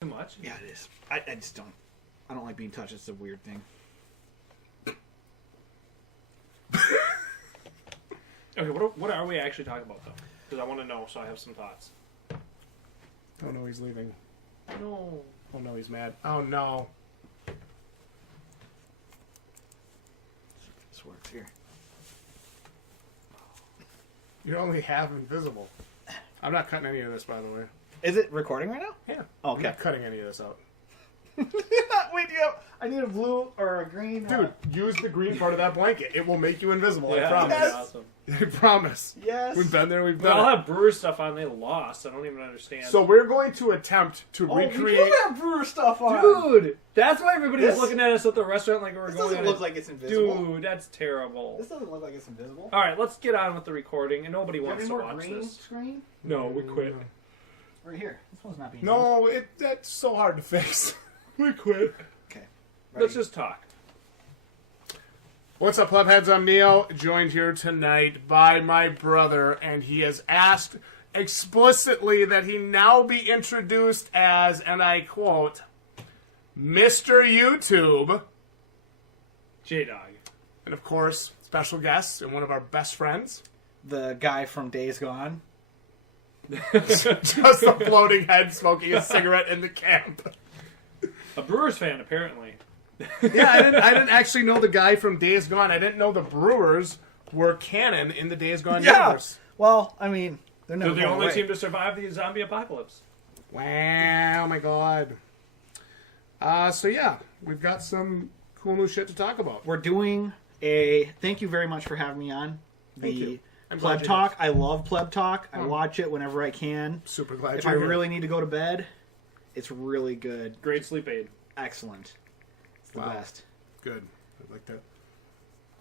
Too much? Yeah, it is. I just don't. I don't like being touched. It's a weird thing. Okay, what are we actually talking about, though? Because I want to know, so I have some thoughts. Oh no, he's leaving. No. Oh no, he's mad. Oh no. This works here. You're only half invisible. I'm not cutting any of this, by the way. Is it recording right now? Yeah. Oh, I'm okay. not cutting any of this out. Wait, I need a blue or a green. Dude, use the green part of that blanket. It will make you invisible. Yeah, I promise. that'd be awesome. I promise. Yes. We've been there. We've But I'll done it. have Brewer stuff on. They lost. I don't even understand. So we're going to attempt to We recreate. do have brewer stuff on. Dude, that's why everybody's This- looking at us at the restaurant like we're This going. doesn't look like it's invisible. Dude, that's terrible. This doesn't look like it's invisible. All right, let's get on with the recording, and nobody Do you have wants any to more watch green this. screen? No, we quit. Right here. This one's not being used. No, that's so hard to fix. We quit. Okay. Let's just talk. What's up, Plebheads? I'm Neo, joined here tonight by my brother, and he has asked explicitly that he now be introduced as, and I quote, Mr. YouTube, Jdog. and of course, special guest and one of our best friends, The guy from Days Gone. just a floating head smoking a cigarette in the camp. A Brewers fan, apparently. Yeah, I didn't actually know the guy from Days Gone. I didn't know the Brewers were canon in the Days Gone universe. Well, I mean, they're never They're the going only away. team to survive the zombie apocalypse. Wow, my God. So yeah, we've got some cool new shit to talk about. We're doing a... Thank you very much for having me on. Thank The you. I'm glad Pleb you Talk. I love Pleb Talk. I Oh. watch it whenever I can. Super glad If you're I here. really need to go to bed, it's really good. Great sleep aid. Excellent. It's the Wow. best. Good. I like that.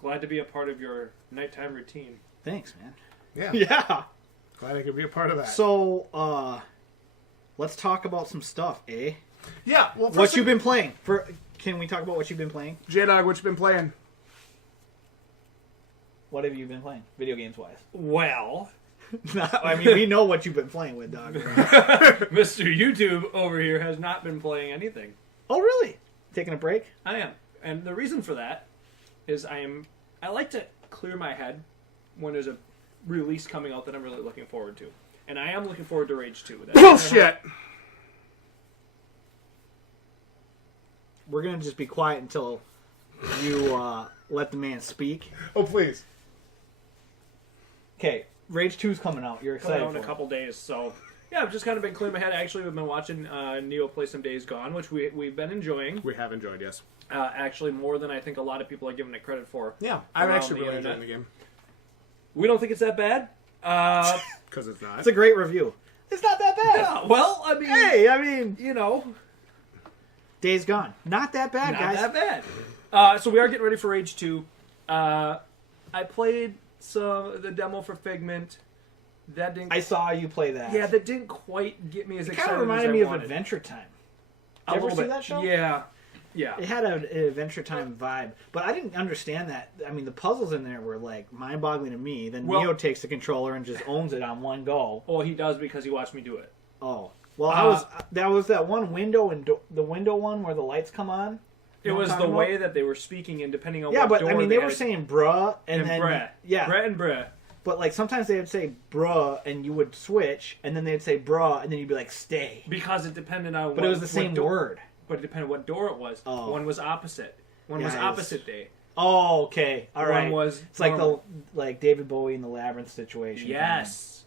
Glad to be a part of your nighttime routine. Thanks, man. Yeah. Yeah. Glad I could be a part of that. So, let's talk about some stuff, eh? yeah. Well, What you've been playing? Can we talk about what you've been playing? Jdog, what you been playing? What have you been playing, video games wise? Well, I mean, we know what you've been playing with, dog. Mr. YouTube over here has not been playing anything. Oh, really? Taking a break? I am. And the reason for that is I like to clear my head when there's a release coming out that I'm really looking forward to. And I am looking forward to Rage 2. Bullshit! We're gonna just be quiet until you let the man speak. Oh, please. Okay, Rage 2's coming out. You're Coming excited out in for a couple days, so yeah, I've just kind of been clearing my head. Actually, we've been watching Neo play some Days Gone, which we've been enjoying. We have enjoyed, yes. Actually, more than I think a lot of people are giving it credit for. Yeah, I'm Around actually the really internet. enjoying the game. We don't think it's that bad. Because it's not. It's a great review. It's not that bad. Yeah, well, I mean, Hey, I mean, you know, Days Gone. Not that bad, not guys. that bad. So we are getting ready for Rage 2. I played the demo for Figment. That didn't. I saw you play that. Yeah, that didn't quite get me as it excited kind of as reminded I me of wanted. Adventure Time. A Did you ever little see bit. that show? Yeah, yeah. It had an Adventure Time vibe, but I didn't understand that. I mean, the puzzles in there were like mind-boggling to me. Then Well- Neo takes the controller and just owns it on one go. Well, he does because he watched me do it. Oh, well, that was that one window and the window one where the lights come on. It You know what was I'm the talking way about? that they were speaking, and depending on Yeah, what but door I mean, they were had- saying "bruh" and then "breh." yeah, Breh and breh. but like sometimes they would say "bruh" and you would switch, and then they'd say "bruh" and then you'd be like "stay." Because it depended on. But it was the same word. But it depended what door it was. Oh. One was opposite. One Yeah, was it was- opposite day. Oh, okay, all One right. was It's like normal. like David Bowie in the Labyrinth situation. Yes.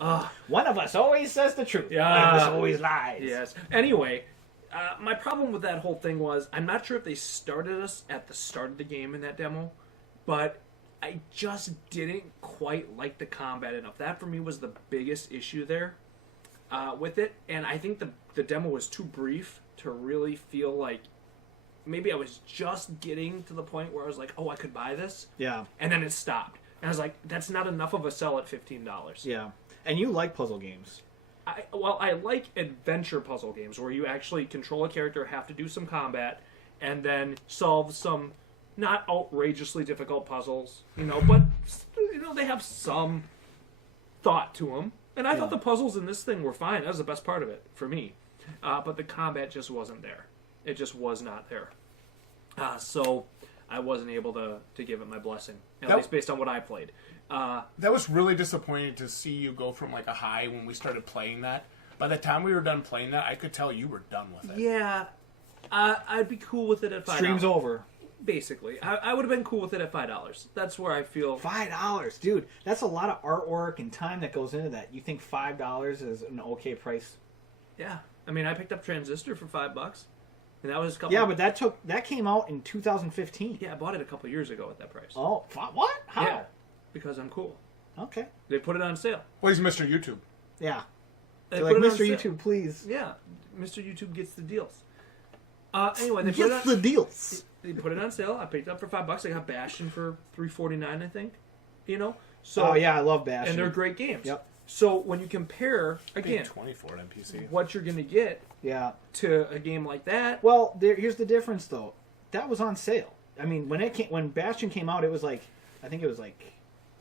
Ugh. One of us always says the truth. Yeah. One of us always lies. Yes. Anyway, my problem with that whole thing was I'm not sure if they started us at the start of the game in that demo, but I just didn't quite like the combat enough. That for me was the biggest issue there with it, and I think the demo was too brief to really feel like maybe I was just getting to the point where I was like, oh, I could buy this, Yeah. and then it stopped. And I was like, that's not enough of a sell at $15. Yeah. And you like puzzle games. I like adventure puzzle games where you actually control a character, have to do some combat, and then solve some not outrageously difficult puzzles, but they have some thought to them. And I thought the puzzles in this thing were fine. That was the best part of it for me. but the combat just wasn't there. It just was not there. So I wasn't able to give it my blessing, at least based on what I played. That was really disappointing to see you go from like a high when we started playing that. By the time we were done playing that, I could tell you were done with it. Yeah, I'd be cool with it at $5. Stream's over. Basically, I would have been cool with it at $5. That's where I feel $5, dude. That's a lot of artwork and time that goes into that. You think $5 is an okay price? Yeah, I mean, I picked up Transistor for $5, and that was a couple. Yeah, but that came out in 2015. Yeah, I bought it a couple years ago at that price. Oh, what? How? Yeah, because I'm cool. Okay. They put it on sale. Well, he's Mr. YouTube. Yeah. They They're like, put it on Mr. sale. YouTube, please. Yeah, Mr. YouTube gets the deals. Anyway, they put Get it on, the deals. They put it on sale. I picked it up for $5. I got Bastion for $3.49, I think. You know. So Oh yeah, I love Bastion. and they're great games. Yep. So when you compare again $20 for it on PC. what you're going to get Yeah. to a game like that, Well, here's the difference though. That was on sale. I mean, when Bastion came out, it was like, I think it was like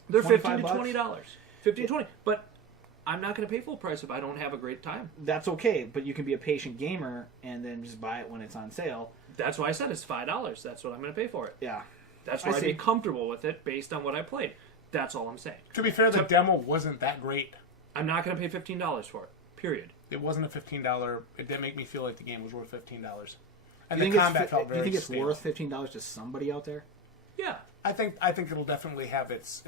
they're $15 to $25. $20. 15 to $20. But I'm not going to pay full price if I don't have a great time. that's okay, but you can be a patient gamer and then just buy it when it's on sale. That's why I said it's $5. That's what I'm going to pay for it. Yeah. That's I why I'd be see. comfortable with it based on what I played. That's all I'm saying. To be fair, the demo wasn't that great. I'm not going to pay $15 for it. Period. It wasn't a $15. It didn't make me feel like the game was worth $15. And Do the you combat felt think very it's stale. worth $15 to somebody out there? Yeah. I think it'll definitely have its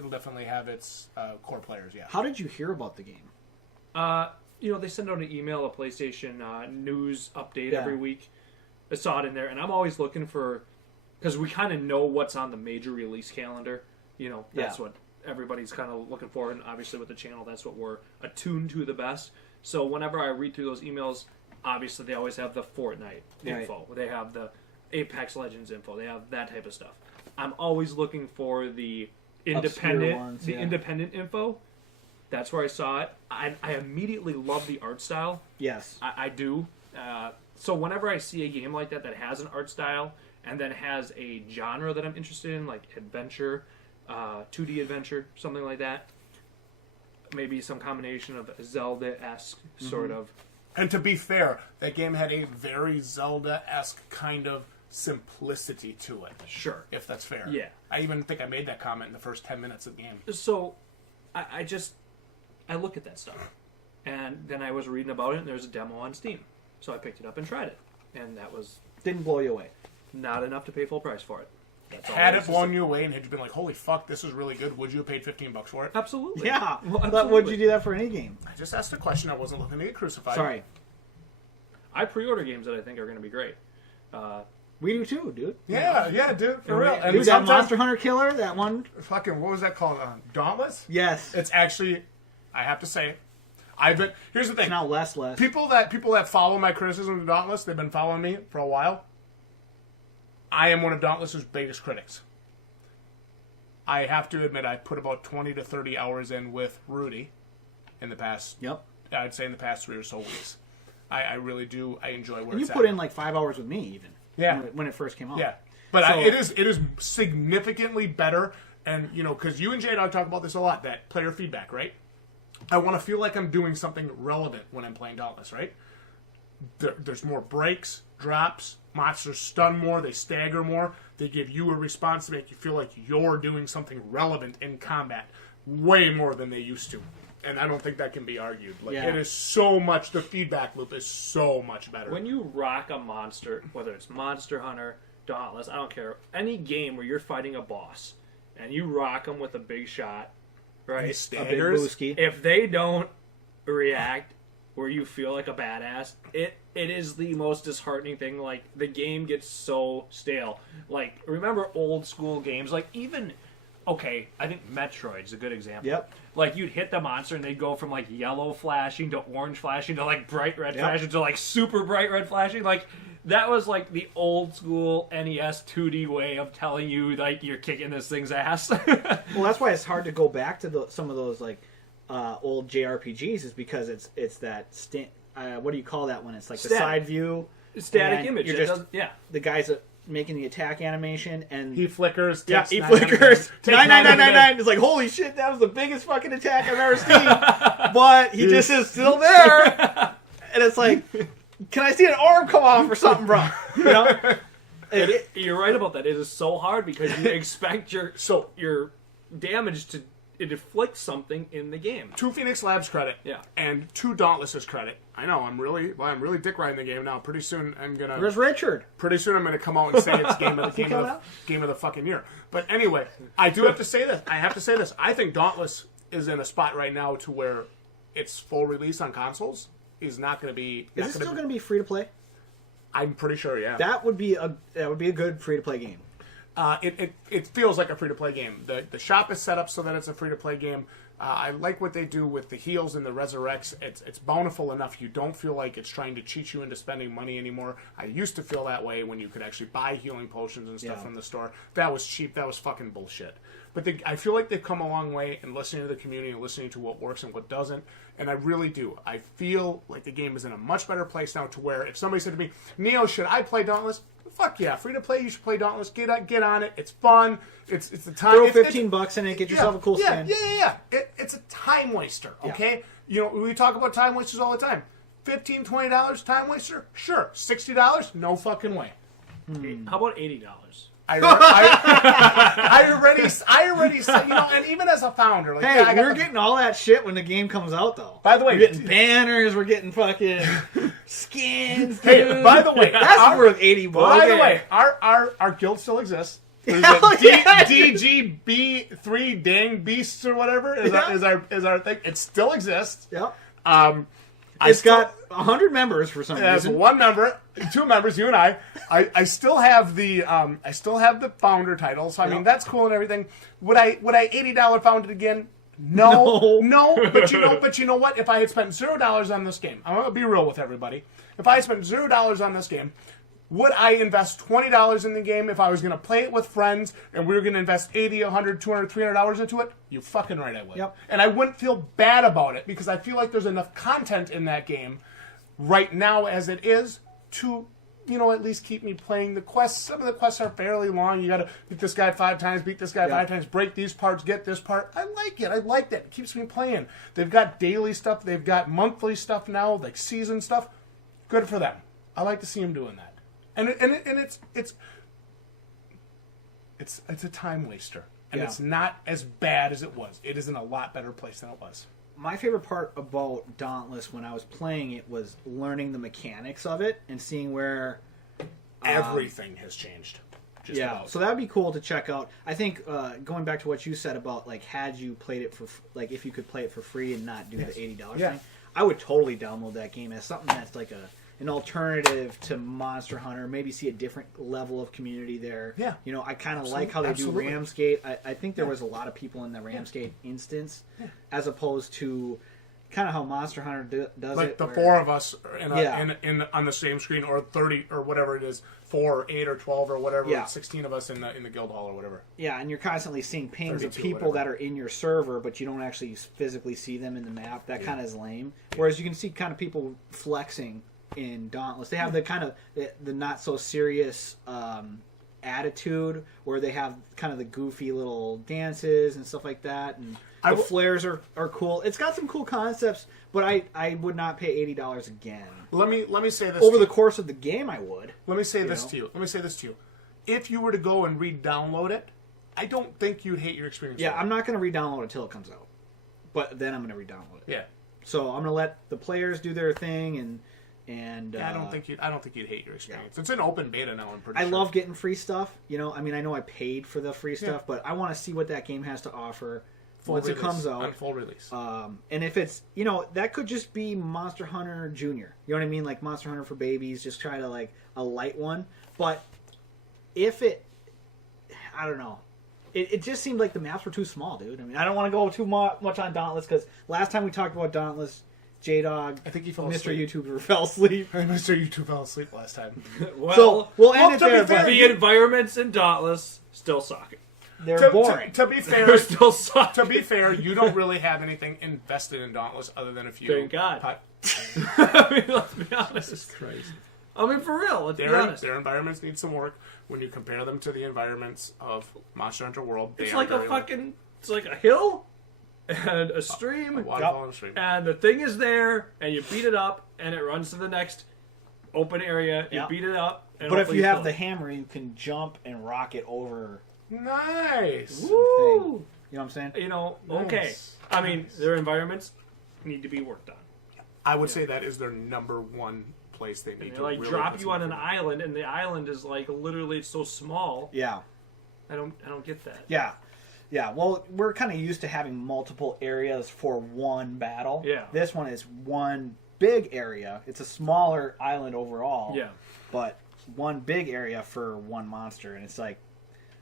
core players. Yeah. How did you hear about the game? They send out an email, a PlayStation news update Yeah. every week. I saw it in there, and I'm always looking for, because we kind of know what's on the major release calendar. That's what everybody's kind of looking for, and obviously with the channel, that's what we're attuned to the best. So whenever I read through those emails, obviously they always have the Fortnite info. They have the Apex Legends info. They have that type of stuff. I'm always looking for the independent, ones, independent info. That's where I saw it. I immediately love the art style. Yes. I do. So whenever I see a game like that has an art style and then has a genre that I'm interested in, like adventure, 2D adventure, something like that, maybe some combination of Zelda-esque sort of. And to be fair, that game had a very Zelda-esque kind of simplicity to it. Sure. If that's fair. Yeah. I even think I made that comment in the first 10 minutes of the game. So I look at that stuff. And then I was reading about it, and there's a demo on Steam. So I picked it up and tried it. And that was Didn't blow you away. not enough to pay full price for it. That's all I Had was it to blown say. you away and had you been like, holy fuck, this is really good, would you have paid $15 for it? Absolutely. Yeah. Well, But absolutely. would you do that for any game? I just asked a question. I wasn't looking to get crucified. Sorry. I pre-order games that I think are going to be great. We do too, dude. Yeah, dude, for real. And Dude, that sometimes, Monster Hunter Killer, that one. fucking, what was that called? Dauntless? Yes. It's actually, I have to say, here's the thing. It's now less. People that follow my criticism of Dauntless, they've been following me for a while. I am one of Dauntless's biggest critics. I have to admit, I put about 20 to 30 hours in with Rudy in the past, Yep. I'd say in the past 3 or so weeks. I really do. I enjoy where And you it's put at. in like 5 hours with me, even. Yeah. When it first came out. Yeah. But So- it is significantly better. And, because you and Jdog talk about this a lot, that player feedback, right? I want to feel like I'm doing something relevant when I'm playing Dauntless, right? There's more breaks, drops, monsters stun more, they stagger more, they give you a response to make you feel like you're doing something relevant in combat, way more than they used to. And I don't think that can be argued. Yeah. It is so much, the feedback loop is so much better. When you rock a monster, whether it's Monster Hunter, Dauntless, I don't care, any game where you're fighting a boss, and you rock them with a big shot, right? A big Staggers, booski. If they don't react where you feel like a badass, it is the most disheartening thing. Like, the game gets so stale. Like, remember old school games? Like, even, okay, I think Metroid's a good example. Yep. Like, you'd hit the monster and they'd go from, like, yellow flashing to orange flashing to, like, bright red Yep. flashing flashing to, like, super bright red flashing. Like, that was, like, the old school NES 2D way of telling you, like, you're kicking this thing's ass. Well, that's why it's hard to go back to some of those like old JRPGs, is because it's that what do you call that when it's like the Static. side view, Static and image. You're It just does- yeah. the guys making the attack animation, and he flickers. yeah, takes he 900 flickers. takes 9999. It's like, holy shit, that was the biggest fucking attack I've ever seen. But he just is still there, and it's like, can I see an arm come off or something, bro? You know? You're right about that. It is so hard because you expect your damage to inflict something in the game. 2 Phoenix Labs credit, and 2 Dauntless's credit. I know I'm really dick riding the game now. Pretty soon I'm gonna. Where's Richard? Pretty soon I'm gonna come out and say it's game of the fucking year. But anyway, I do have to say this. I think Dauntless is in a spot right now to where its full release on consoles is not going to be. Is it still going to be free to play? I'm pretty sure, yeah. That would be a good free to play game. It feels like a free to play game. The shop is set up so that it's a free to play game. I like what they do with the heals and the resurrects. It's bountiful enough. You don't feel like it's trying to cheat you into spending money anymore. I used to feel that way when you could actually buy healing potions and stuff from the store. That was cheap. That was fucking bullshit. But I feel like they've come a long way in listening to the community and listening to what works and what doesn't. And I really do. I feel like the game is in a much better place now to where if somebody said to me, Neo, should I play Dauntless? Fuck yeah. Free to play, you should play Dauntless. Get on it. It's fun. It's the time. Throw $15 in it. Get yourself a cool skin. Yeah. It's a time waster, okay? You know, we talk about time wasters all the time. $15, $20 time waster? Sure. $60? No fucking way. How about $80? I already said, you know, and even as a founder, like, hey, we're getting all that shit when the game comes out, though. By the way, we're getting banners, we're getting fucking skins. Dude. Hey, by the way, that's worth $80. By the way, our guild still exists. There's a DGB3 Dang Beasts or whatever is our thing. It still exists. Yep. It's got 100 members for some reason. It's 1 member, 2 members, you and I. I still have the founder title, so I mean that's cool and everything. Would I $80 found it again? No. But you know what? If I had spent $0 on this game, I'm gonna be real with everybody. If I had spent $0 on this game, would I invest $20 in the game if I was going to play it with friends and we were going to invest $80, $100, $200, $300 into it? You fucking right I would. Yep. And I wouldn't feel bad about it because I feel like there's enough content in that game right now as it is to, you know, at least keep me playing the quests. Some of the quests are fairly long. You got to beat this guy 5 times, beat this guy 5 times, break these parts, get this part. I like it. I like that. It keeps me playing. They've got daily stuff. They've got monthly stuff now, like season stuff. Good for them. I like to see them doing that. And it's a time waster, and it's not as bad as it was. It is in a lot better place than it was. My favorite part about Dauntless when I was playing it was learning the mechanics of it and seeing where everything has changed. Just about. So that would be cool to check out. I think going back to what you said about like had you played it for like if you could play it for free and not do the $80 thing, I would totally download that game as something that's like an alternative to Monster Hunter, maybe see a different level of community there. Yeah. You know, I kind of like how they do Ramsgate. I think there was a lot of people in the Ramsgate instance as opposed to kind of how Monster Hunter does like it. Like the 4 of us in on the same screen, or 30 or whatever it is, 4 or 8 or 12 or whatever, 16 of us in the guild hall or whatever. Yeah, and you're constantly seeing pings of people that are in your server, but you don't actually physically see them in the map. That kind of is lame. Whereas you can see kind of people flexing in Dauntless. They have the kind of the not so serious attitude where they have kind of the goofy little dances and stuff like that, and the flares are cool. It's got some cool concepts, but I would not pay $80 again. Let me say this over the course of the game. I would. Let me say this to you. If you were to go and re-download it, I don't think you'd hate your experience. Yeah, I'm not going to re-download it until it comes out, but then I'm going to re-download it. Yeah. So I'm going to let the players do their thing and I don't think you'd hate your experience. It's an open beta now. I'm pretty sure. I love getting free stuff. You know, I mean, I know I paid for the free stuff, but I want to see what that game has to offer once it comes out on full release. And if it's, you know, that could just be Monster Hunter Junior. You know what I mean? Like Monster Hunter for babies. Just try to like a light one. But if it, I don't know. It just seemed like the maps were too small, dude. I mean, I don't want to go too much on Dauntless because last time we talked about Dauntless, Jdog, I think he fell Mr. asleep. YouTuber fell asleep. Mr. YouTube fell asleep last time. So we'll end it there. But the environments in Dauntless still suck. They're boring. To be fair, They're still suck. To be fair, you don't really have anything invested in Dauntless other than a few. Thank God. I mean, let's be honest. This is crazy. I mean, for real. Let's be honest. Their environments need some work. When you compare them to the environments of Monster Hunter World, it's like a fucking. It's like a hill. And a stream, a waterfall and a stream. And the thing is there, and you beat it up, and it runs to the next open area. You Yep. beat it up. And But if hopefully you have kill the it. hammer, you can jump and rock it over. Nice. Woo! You know what I'm saying? You know, okay. Nice. I mean, their environments need to be worked on. I would say that is their number one place they need And they to like really drop put you on some an effort. island, and the island is like literally so small. Yeah. I don't get that. Yeah. Yeah. Well, we're kind of used to having multiple areas for one battle. Yeah. This one is one big area. It's a smaller island overall. Yeah. But one big area for one monster, and it's like,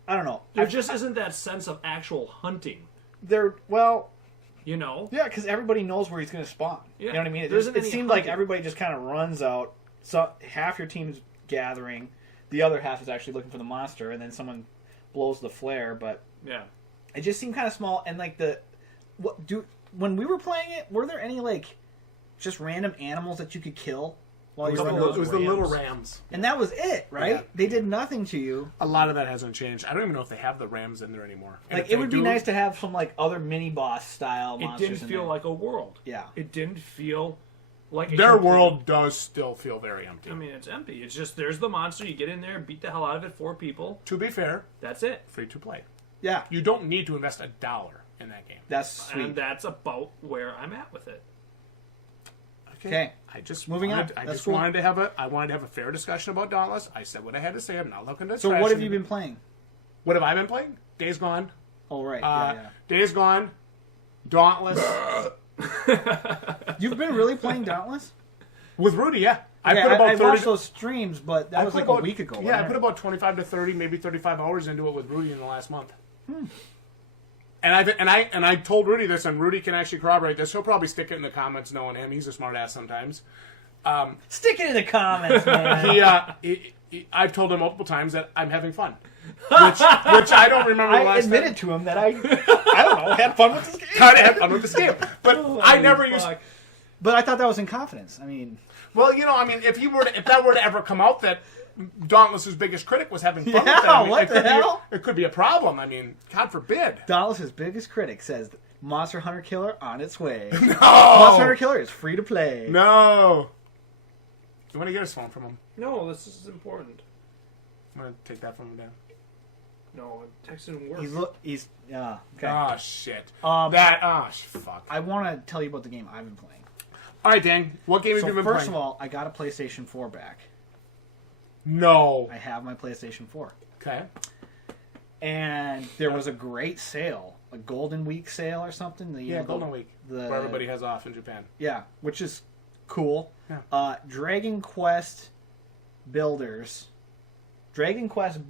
I don't know. There just isn't that sense of actual hunting. Well, You know? yeah, because everybody knows where he's going to spawn. Yeah. You know what I mean? There isn't It any seems like hunting. everybody just kind of runs out. So half your team's gathering, the other half is actually looking for the monster, and then someone blows the flare. But Yeah. it just seemed kind of small. And like when we were playing it, were there any like just random animals that you could kill while you were Couple running? of It was the Rams. little rams. And that was it, right? Yeah. They did nothing to you. A lot of that hasn't changed. I don't even know if they have the rams in there anymore. And Like if it they would be do- nice to have some like other mini boss style It monsters. didn't in feel there. like a world. Yeah. It didn't feel like a Their complete- world does still feel very empty. I mean, it's empty. It's just there's the monster. You get in there, beat the hell out of it. 4 people. To be fair, That's it. free to play. Yeah, You don't need to invest $1 in that game. that's sweet. And that's about where I'm at with it. Okay. I just Moving on. wanted, I That's just cool. wanted to have a fair discussion about Dauntless. I said what I had to say. I'm not looking to. So trash what have you anything. been playing? What have I been playing? Days Gone. Oh right, yeah. Days Gone. Dauntless. You've been really playing Dauntless? With Rudy, yeah. I put about 30 watched those streams, but that I was put like about- a week ago. Yeah, I wasn't put it? about 25 to 30, maybe 35 hours into it with Rudy in the last month. And I told Rudy this, and Rudy can actually corroborate this. He'll probably stick it in the comments, knowing him. He's a smart ass sometimes. Stick it in the comments, man. I've told him multiple times that I'm having fun, which I don't remember the I last admitted to him that I don't know, had fun with this game. time. I had fun with this game, but I never Holy used. fuck. But I thought that was in confidence. I mean, Well, I mean, if that were to ever come out that Dauntless's biggest critic was having fun with Yeah, it, I mean, what it the could hell? It could be a problem. I mean, God forbid. Dauntless's biggest critic says Monster Hunter Killer on its way. No. Monster Hunter Killer is free to play. No. You want to get his phone from him? No, this is important. I'm going to take that from him down. No, I'm texting work. He's yeah. Okay. Oh, shit. Fuck. I want to tell you about the game I've been playing. All right, Dang. What game have So you been first playing? of all, I got a PlayStation 4 back. No. I have my PlayStation 4. Okay. And there was a great sale, a Golden Week sale or something. Golden Week. Where everybody has off in Japan. Yeah, which is cool. Yeah. Dragon Quest Builders. Dragon Quest.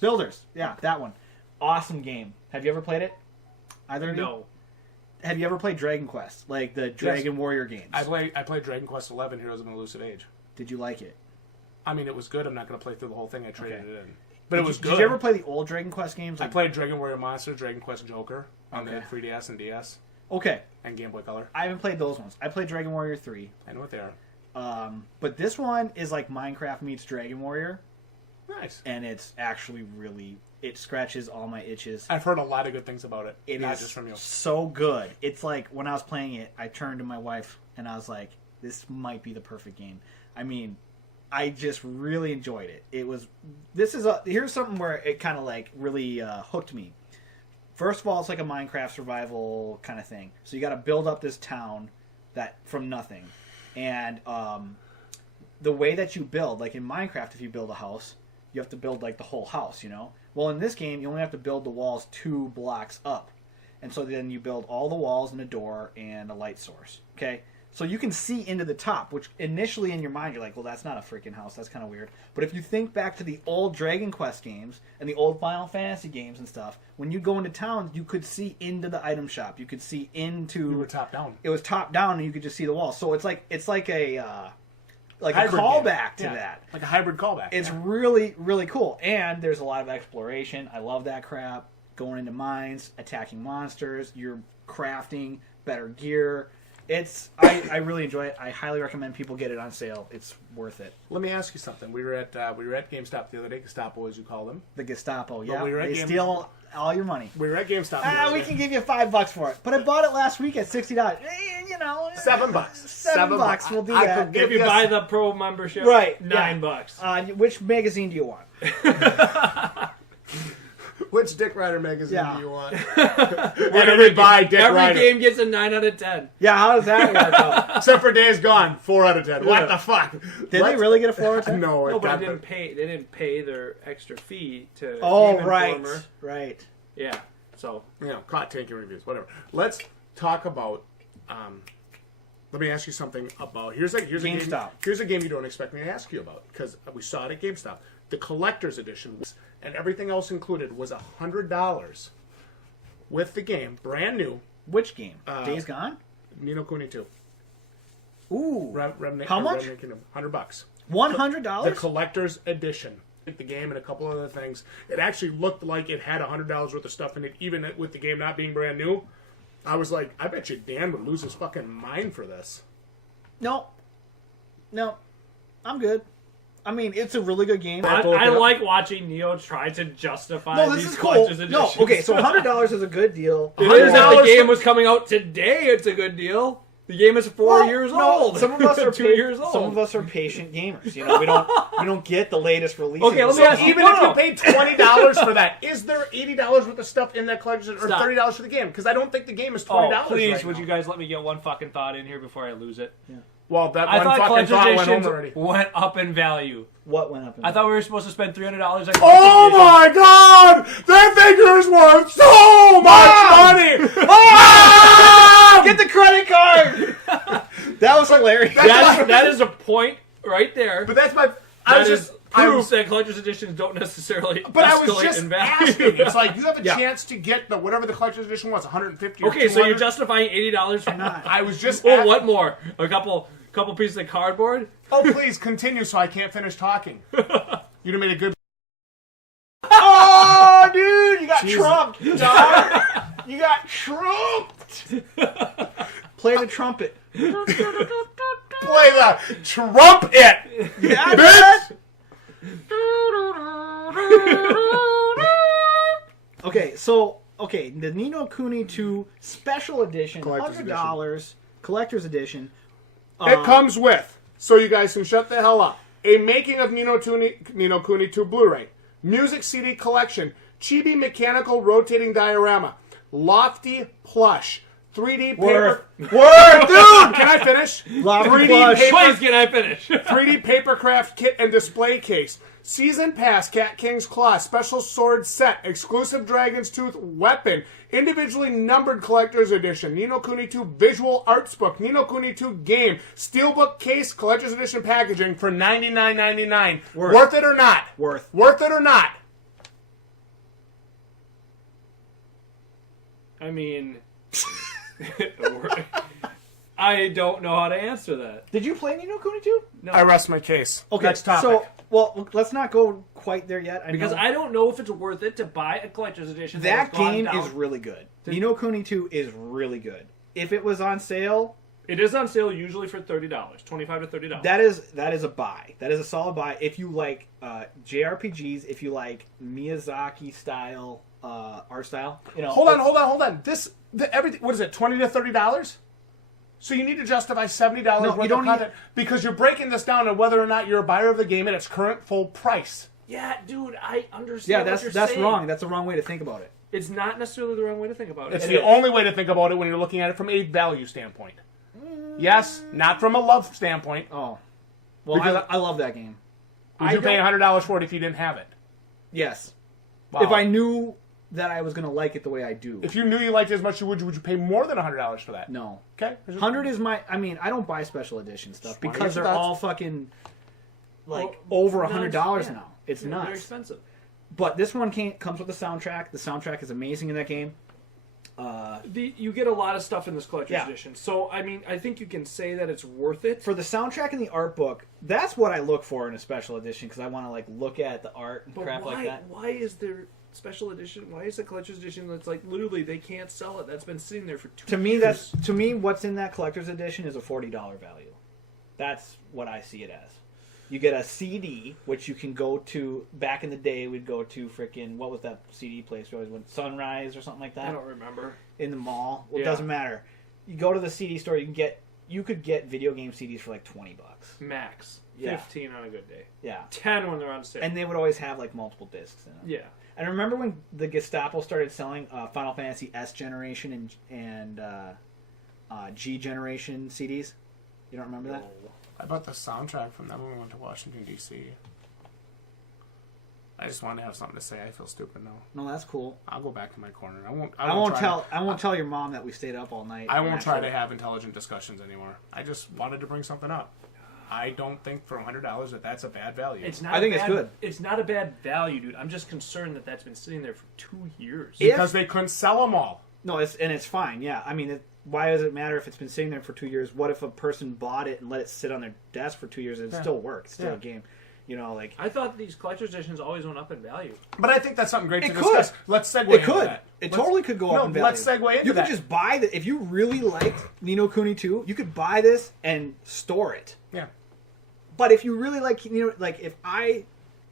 Builders. Yeah, that one. Awesome game. Have you ever played it? Either of you? No. Have you ever played Dragon Quest? Like the Dragon Warrior games? I played Dragon Quest XI Heroes of an Elusive Age. Did you like it? I mean, it was good. I'm not going to play through the whole thing. I traded it in. But it was good. Did you ever play the old Dragon Quest games? I played Dragon Warrior Monster, Dragon Quest Joker on the Okay. 3DS and DS Okay, and Game Boy Color. I haven't played those ones. I played Dragon Warrior 3. I know what they are. But this one is like Minecraft meets Dragon Warrior, Nice. and it's actually really... It scratches all my itches. I've heard a lot of good things about it. It not is just from you. so good. It's like when I was playing it, I turned to my wife and I was like, "This might be the perfect game." I mean, I just really enjoyed it. Here's something where it kind of like really hooked me. First of all, it's like a Minecraft survival kind of thing. So you got to build up this town that from nothing, and the way that you build, like in Minecraft, if you build a house, you have to build like the whole house, you know. Well, in this game, you only have to build the walls 2 blocks up. And so then you build all the walls and a door and a light source. Okay? So you can see into the top, which initially in your mind you're like, well, that's not a freaking house. That's kind of weird. But if you think back to the old Dragon Quest games and the old Final Fantasy games and stuff, when you go into towns, you could see into the item shop. You could see into... You were top down. It was top down and you could just see the walls. So it's like a... like a Hybrid callback to game. that. Like a hybrid callback. It's really, really cool. And there's a lot of exploration. I love that crap. Going into mines, attacking monsters, you're crafting better gear. I really enjoy it. I highly recommend people get it on sale. It's worth it. Let me ask you something. We were at GameStop the other day. Gestapo, as you call them. The Gestapo, yeah. we were at they steal all your money. We were at GameStop. The other We day. can give you $5 for it, but I bought it last week at $60. You know, $7. $7. We'll do that. If you buy the pro membership, Right, $9. Which magazine do you want? Which Dick Rider magazine do you want? Every game gets a 9 out of 10. Yeah, how does that work out? Except for Days Gone, 4 out of 10. What the fuck? Did they really get a 4 out of 10? No, but they didn't pay their extra fee to. Oh, Game right, Informer. right. Yeah, so caught taking reviews, whatever. Let's talk about. Let me ask you something about. Here's GameStop. Here's a game you don't expect me to ask you about because we saw it at GameStop. The collector's edition and everything else included was $100 with the game, brand new. Which game? Days Gone? Ni no Kuni 2. Ooh. How much? $100. $100? The collector's edition. The game and a couple other things. It actually looked like it had $100 worth of stuff in it, even with the game not being brand new. I was like, I bet you Dan would lose his fucking mind for this. No, I'm good. I mean, it's a really good game. I like watching Neo try to justify this these is cool. collector's editions. No, okay, so $100 is a good deal. It is if the game was coming out today, it's a good deal. The game is 4 years old. Some of us are 2 years old. Some of us are patient gamers. You know, we don't get the latest release. Okay, let me ask you. Even if you paid $20 for that, is there $80 worth of stuff in that collection or $30 for the game? Because I don't think the game is $20. Please, right would now. you guys let me get one fucking thought in here before I lose it? Yeah. Well, that I one thought fucking collector's thought went home editions already. went up in value. What went up in I thought we were supposed to spend $300 on Oh my god! That figure's worth so much money! Ah! Get the credit card! That was hilarious. That is a point right there. But that's my... That is proof that collector's editions don't necessarily But I was escalate just in value. asking. It's like, you have a chance to get the whatever the collector's edition was, $150 or Okay, so you're $200. justifying $80 for not. I was just Oh, what more? A couple pieces of cardboard? Oh, please, continue so I can't finish talking. You'd have made a good... Oh, dude! You got trumped, dog! You got trumped! Play the trumpet. Play the trumpet! Yeah, bitch! Okay, the Ni no Kuni 2 Special Edition, $100, Collector's Edition. It comes with, so you guys can shut the hell up, a making of Ni no Kuni 2 Blu-ray, music CD collection, chibi mechanical rotating diorama, lofty plush, 3D paper... Word, dude! Can I finish? Lofty plush. Please, can I finish? 3D papercraft kit and display case. Season Pass Cat King's Claw Special Sword Set. Exclusive Dragon's Tooth Weapon. Individually numbered Collector's Edition. Ni no Kuni 2 Visual Arts Book. Ni no Kuni 2 Game. Steelbook Case Collector's Edition Packaging for $99.99. Worth it or not? Worth it or not? I mean... I don't know how to answer that. Did you play Ni no Kuni 2? No. I rest my case. Okay, next topic. So, well, let's not go quite there yet. I don't know if it's worth it to buy a collector's edition. That game is really good. Ni no Kuni 2 is really good. If it was on sale... It is on sale usually for $30, $25 to $30. That is a buy. That is a solid buy. If you like JRPGs, if you like Miyazaki style art style, you know. Hold on. Everything. What is it? $20 to $30? So you need to justify $70 worth of content because you're breaking this down on whether or not you're a buyer of the game at its current full price. Yeah, dude, I understand. Yeah, that's saying. wrong. That's the wrong way to think about it. It's not necessarily the wrong way to think about it. It's the only way to think about it when you're looking at it from a value standpoint. Yes, not from a love standpoint. Oh, well, I love that game. Would you pay $100 for it if you didn't have it? Yes. Wow. If I knew that I was going to like it the way I do. If you knew you liked it as much as would you pay more than $100 for that? No. Okay. 100 is my... I mean, I don't buy special edition stuff because they're all fucking over $100 now. It's nuts. They're expensive. But this one comes with the soundtrack. The soundtrack is amazing in that game. You get a lot of stuff in this collector's edition. So, I mean, I think you can say that it's worth it. For the soundtrack and the art book, that's what I look for in a special edition because I want to look at the art and crap like that. Why is there special edition? Why is it collector's edition? That's like literally they can't sell it. That's been sitting there for 2 To me, years. what's in that collector's edition is a $40 value. That's what I see it as. You get a CD, which you can go to. Back in the day, we'd go to freaking, what was that CD place we always went? Sunrise or something like that. I don't remember. In the mall. Well, Yeah. it doesn't matter. You go to the CD store. You could get video game CDs for like $20. Max. Yeah. 15 on a good day. Yeah. 10 when they're on sale. And they would always have like multiple discs in them. yeah. And I remember when the Gestapo started selling Final Fantasy S generation and G generation CDs. You don't remember that? I bought the soundtrack from them when we went to Washington, D.C. I just wanted to have something to say. I feel stupid now. No, that's cool. I'll go back to my corner. I won't tell your mom that we stayed up all night. I won't try to have intelligent discussions anymore. I just wanted to bring something up. I don't think for $100 that's a bad value. It's not. I think it's good. It's not a bad value, dude. I'm just concerned that that's been sitting there for 2 years. Because they couldn't sell them all. No, it's fine. Yeah, I mean, why does it matter if it's been sitting there for 2 years? What if a person bought it and let it sit on their desk for 2 years and it still works? It's still a game. You know, like I thought these collector's editions always went up in value. But I think that's something great to It discuss. could. Let's segue it into could. that. It totally could go up in value. Let's segue into You that. could just buy if you really liked Ni no Kuni 2, you could buy this and store it. Yeah. But if you really like, like if I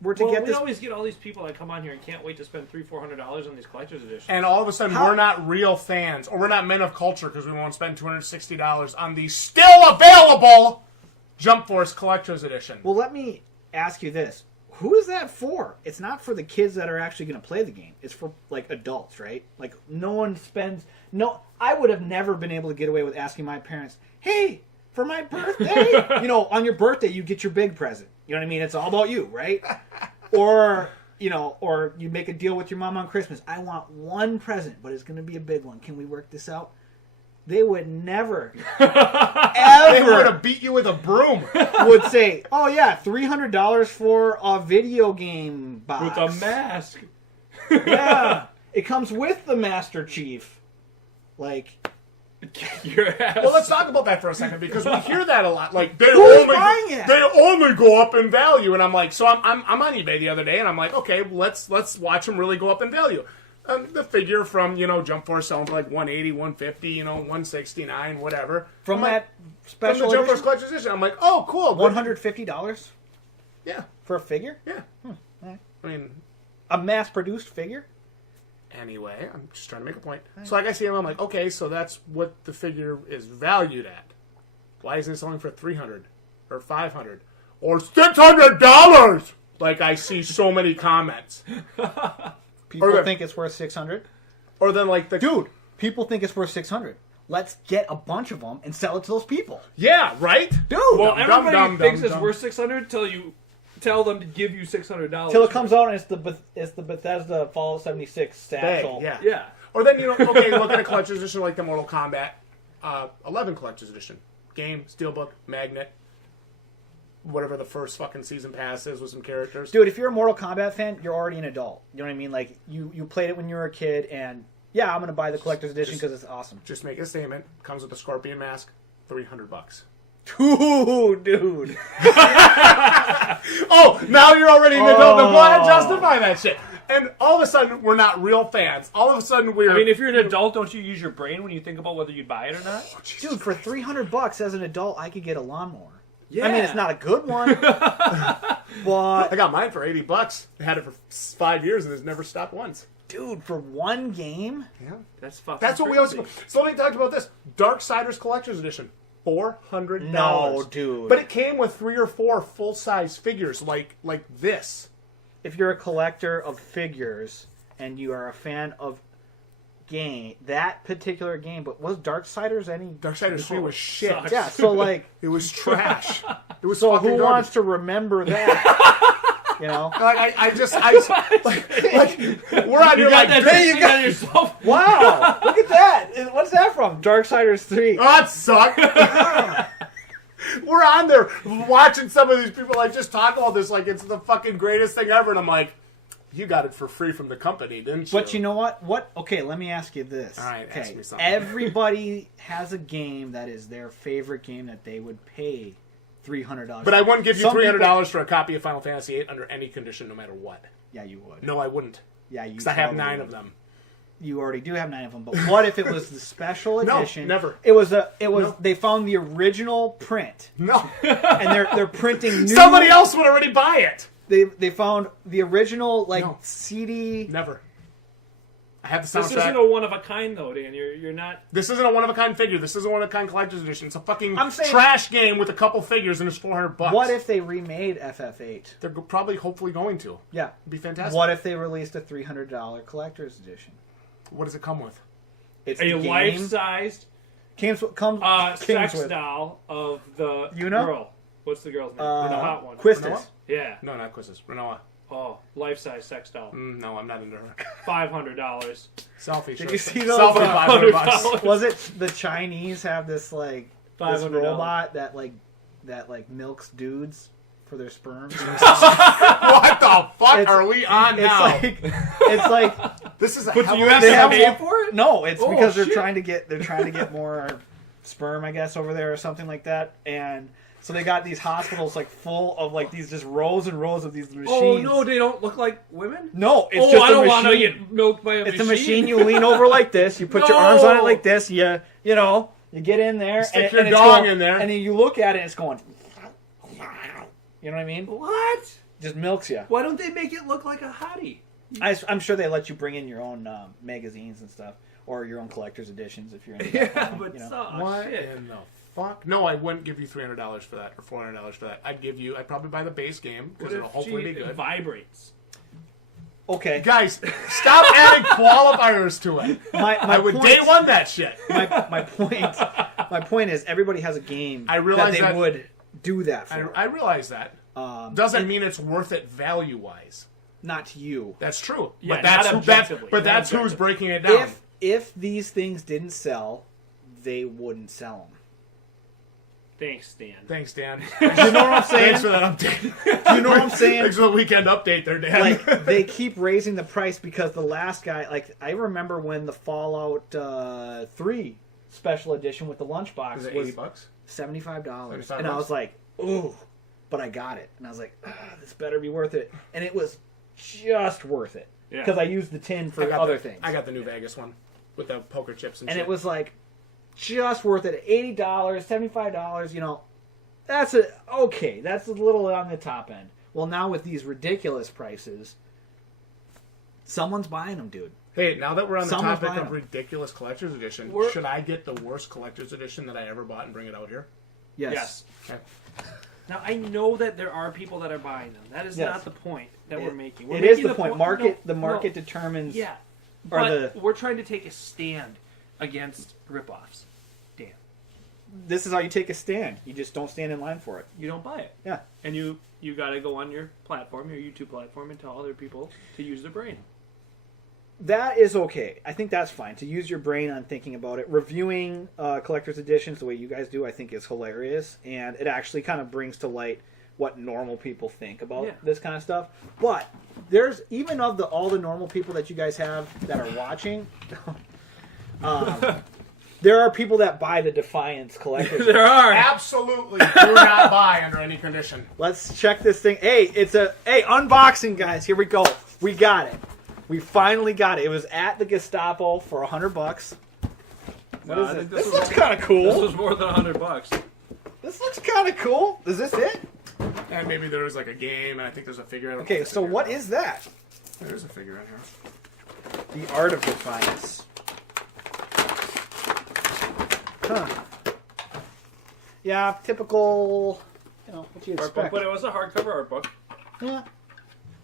were to get we this, always get all these people that come on here and can't wait to spend $300-$400 on these collector's editions. And all of a sudden, we're not real fans, or we're not men of culture because we won't spend $260 on the still available Jump Force Collector's Edition. well, let me ask you this: who is that for? It's not for the kids that are actually going to play the game. It's for like adults, right? Like no one spends. No, I would have never been able to get away with asking my parents, "Hey, for my birthday," on your birthday you get your big present. You know what I mean? It's all about you, right? Or you make a deal with your mom on Christmas. I want one present, but it's going to be a big one. Can we work this out? They would never, ever They would have beat you with a broom. would say, "Oh yeah, $300 for a video game box with a mask. Yeah, it comes with the Master Chief." Like, Your ass. Well, let's talk about that for a second because we hear that a lot. Like buying it? they only go up in value, and I'm like, so I'm on eBay the other day, and I'm like, okay, let's watch them really go up in value. The figure from Jump Force selling for like $180, $150, $169, whatever. from I'm that from special the Jump Force edition, Collector's Edition, I'm like, oh, cool, good. $150 Yeah, for a figure, yeah. right. I mean, a mass-produced figure. anyway, I'm just trying to make a point. So like I see him, I'm like, okay, so that's what the figure is valued at. Why isn't it selling for $300 or $500 or $600? Like I see so many comments. People Or- think it's worth $600. Or then like the Dude, people think it's worth $600. Let's get a bunch of them and sell it to those people. yeah, right? Dude, Well, Dum, everybody dum, thinks dum, it's dum. worth $600 till you tell them to give you $600. till it comes out and it's the Bethesda Fallout 76 satchel. Yeah. Yeah. Or then okay, look at a collector's edition like the Mortal Kombat 11 collector's edition. Game, steelbook, magnet, whatever the first fucking season pass is with some characters. Dude, if you're a Mortal Kombat fan, you're already an adult. You know what I mean? Like, you played it when you were a kid, and yeah, I'm going to buy the collector's edition because it's awesome. Just make a statement. Comes with a scorpion mask, $300. Dude. Oh, now you're already an adult. Now go ahead and justify that shit. And all of a sudden, we're not real fans. All of a sudden, we're... I mean, if you're an adult, don't you use your brain when you think about whether you'd buy it or not? Dude, for $300 as an adult, I could get a lawnmower. Yeah. I mean, it's not a good one, I but got mine for $80. I had it for 5 years, and it's never stopped once. dude, for one game, Yeah. That's fucking That's what we crazy. always... So let me talk about this. Darksiders Collector's Edition. $400. No, dude. But it came with 3 or 4 full-size figures like this. if you're a collector of figures and you are a fan of that particular game, but was Darksiders any? Darksiders 3 was shit. Sucks. Yeah, so like, It was trash. It was so fucking who garbage. wants to remember that? You know? Like, like, we're on You your got like, that hey, you thing got on yourself. Wow, look at that! What's that from? Darksiders 3. Oh, that sucked. We're on there watching some of these people like just talk all this like it's the fucking greatest thing ever, and I'm like, you got it for free from the company, didn't you? But you know what? Okay, let me ask you this. All right, okay, ask me something. everybody has a game that is their favorite game that they would pay $300. But I wouldn't give you Some $300 people- for a copy of Final Fantasy VIII under any condition, no matter what. Yeah, you would. No, I wouldn't. Yeah, you. Because I have 9 of them. You already do have 9 of them. But what if it was the special edition? No, never. It was. No. They found the original print. No. And they're printing new. Somebody else would already buy it. They found the original CD. Never. I have the soundtrack. This isn't a one of a kind though, Dan. You're not. This isn't a one of a kind figure. This isn't a one of a kind collector's edition. It's a fucking I'm saying- trash game with a couple figures and it's $400. What if they remade FF8? They're probably, hopefully, going to? Yeah, It'd be fantastic. What if they released a $300 collector's edition? What does it come with? It's A the game. life-sized Comes sex with doll of the Yuno? girl. What's the girl's name? The hot one. Quistis. Renoa? Yeah. No, not Quizzes. Renoa. Oh, life-size sex doll. No, I'm not into her. $500. Selfie. Did sure. you see those? Selfie, $500. Was it the Chinese have this this $500 robot that milks dudes for their sperms? What the fuck It's- are we on now? It's like This is a But hell you of a have they to have pay one- for it? No, it's Oh, because shit. they're trying to get more sperm, I guess, over there or something like that. And so they got these hospitals full of these just rows and rows of these machines. Oh no, they don't look like women. No, it's Oh, just I don't want to machine. get milked by a It's machine. a machine. You lean over like this. You put your arms on it No. like this. You get in there. Stick and your and it's dong going- in there. and then you look at it. and It's going. You know what I mean? What? Just milks you. Why don't they make it look like a hottie? I'm sure they let you bring in your own magazines and stuff, or your own collector's editions if you're into that. Yeah, kind of, but you know. What shit. in the fuck? No, I wouldn't give you $300 for that or $400 for that. I'd probably buy the base game because What it'll if hopefully be it good. vibrates? Okay, Guys, stop adding qualifiers to it. my I would point, day one that shit. my point is everybody has a game I realize that they that- would do that for. I realize that. Doesn't mean it's worth it value-wise. Not to you. That's true. Yeah, but that's not who, objectively. but Not that's who's objectively. breaking it down. If these things didn't sell, they wouldn't sell them. Thanks, Dan. Thanks, Dan. You know what I'm saying? Thanks for that update. You know what I'm saying? Thanks for the weekend update there, Dan. Like they keep raising the price because the last guy, I remember when the Fallout 3 special edition with the lunchbox Is it was $80? $75, $75. and I was like, ooh, but I got it, and I was like, this better be worth it, and it was just worth it Yeah. because I used the tin for other things, I got the new Vegas one with the poker chips and and shit. it was like just worth it. $80, $75, that's that's a little on the top end. Well, now with these ridiculous prices, someone's buying them, dude. Hey, now that we're on the Someone's topic buying of them. ridiculous collector's edition, We're- should I get the worst collector's edition that I ever bought and bring it out here? Yes. Okay. Now I know that there are people that are buying them. That is Yes. not the point that we're making. We're It is making the point. The market determines. Yeah, Or but the- we're trying to take a stand against ripoffs. Dan, This is how you take a stand. You just don't stand in line for it. you don't buy it, Yeah. and you got to go on your platform, your YouTube platform, and tell other people to use their brain. That is okay. I think that's fine. To use your brain on thinking about it. Reviewing collector's editions the way you guys do, I think, is hilarious. And it actually kind of brings to light what normal people think about this kind of stuff. But there's, even of all the normal people that you guys have that are watching, there are people that buy the Defiance collector's. There are. Absolutely do not buy under any condition. Let's check this thing. Hey, unboxing, guys. Here we go. We got it. We finally got it. It was at the Gestapo for $100. What is I it? think This was looks more- kind of cool. This was more than $100. This looks kind of cool. Is this it? And maybe there was like a game, and I think there's a figure. I don't know Okay, if so there's a what figure. is that? There is a figure in here. The Art of Defiance. Huh. Yeah, typical, what you Art book, expect. but it was a hardcover art book. Yeah.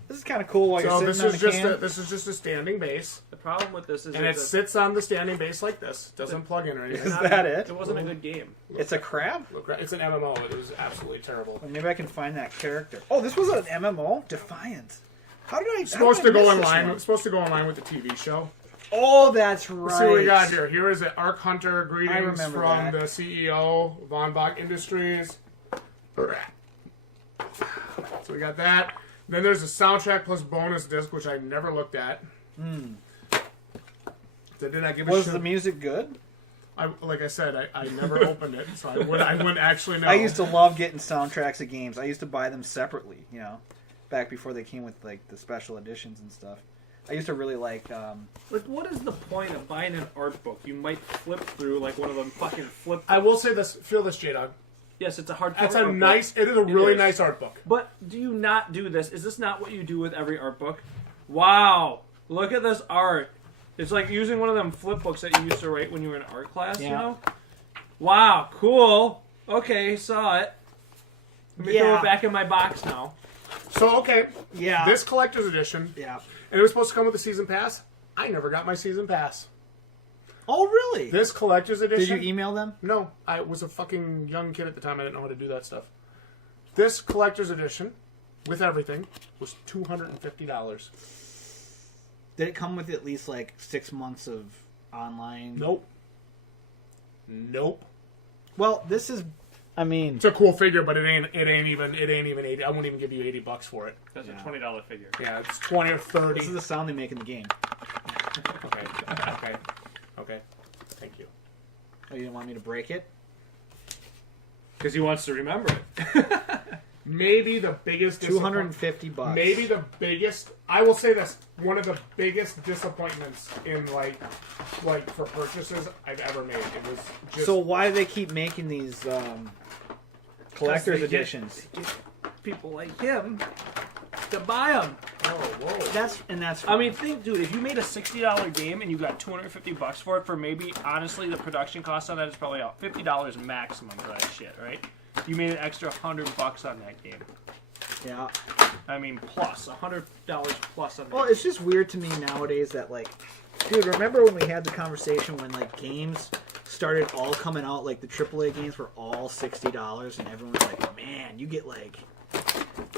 This is kind of cool while So you're this sitting on is the just can. this is just a standing base, The problem with this is and it it's a- sits on the standing base like this. Doesn't plug in or anything. Is that it? It wasn't a good game. It's a crab? Look, it's an MMO. It was absolutely terrible. Well, maybe I can find that character. Oh, this was an MMO? Defiance. How did I... It's supposed how to did I go miss in this line. one? It's supposed to go in line with the TV show. Oh, that's right. Let's see what we got here. Here is it. Arc Hunter greetings remember from that. the CEO, Von Bach Industries. So we got that. Then there's a soundtrack plus bonus disc, which I never looked at. So did I give a Was shit? the music good? Like I said, I never opened it, so I wouldn't actually know. I used to love getting soundtracks of games. I used to buy them separately, back before they came with like the special editions and stuff. I used to really like. Like, what is the point of buying an art book? You might flip through like one of them fucking flip. I will say this. Feel this, Jdog. Yes, it's a hardcover. That's a art nice. book. It is a really is. nice art book. But do you not do this? Is this not what you do with every art book? Wow! Look at this art. It's like using one of them flip books that you used to write when you were in art class. Yeah. You know? Wow! Cool. Okay, saw it. Let me throw it back in my box now. So okay. Yeah. This collector's edition. Yeah. And it was supposed to come with a season pass. I never got my season pass. Oh, really? This collector's edition. Did you email them? No, I was a fucking young kid at the time. I didn't know how to do that stuff. This collector's edition, with everything, was $250. Did it come with at least like 6 months of online? Nope. Well, this is. I mean, It's a cool figure, but it ain't even 80. I won't even give you $80 for it. That's a $20 figure. Yeah, it's 20 or 30. this is the sound they make in the game. Okay. Thank you. Oh, you didn't want me to break it? Because he wants to remember it. Maybe the biggest $250. Maybe the biggest. I will say this: one of the biggest disappointments in like for purchases I've ever made. It was just So why do they keep making these collector's They get editions? people like him to buy them. whoa. That's I mean, think, dude, if you made a $60 game and you got $250 for it, for maybe, honestly, the production cost on that is probably out $50 maximum for that shit, right? You made an extra $100 on that game. yeah. I mean, plus $100 plus on that. Well, it's just weird to me nowadays that like, dude, remember when we had the conversation when like games started all coming out, like the AAA games were all $60, and everyone was like, man, you get like,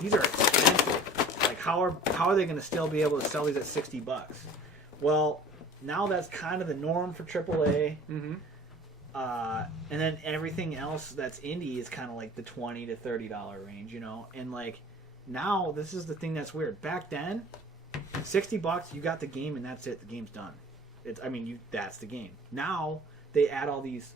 these are expensive. Like, how are they going to still be able to sell these at $60? Well, now that's kind of the norm for AAA. Mm-hmm. And then everything else that's indie is kind of like the $20 to $30 range, you know? And like, now this is the thing that's weird. Back then, $60, you got the game and that's it. The game's done. That's the game. Now, they add all these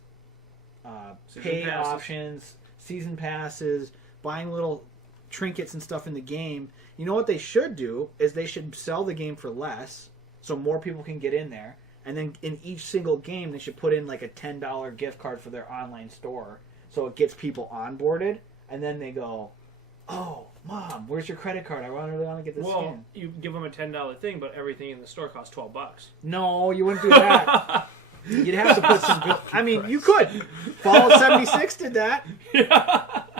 pay passes. options, season passes, buying little trinkets and stuff in the game. You know what they should do is they should sell the game for less so more people can get in there. And then in each single game, they should put in like a $10 gift card for their online store, so it gets people onboarded. And then they go, "Oh, Mom, where's your credit card? I really want to get this skin." You give them a $10 thing, but everything in the store costs $12. No, you wouldn't do that. You'd have to put some. I mean, you could. Fallout 76 did that. Yeah.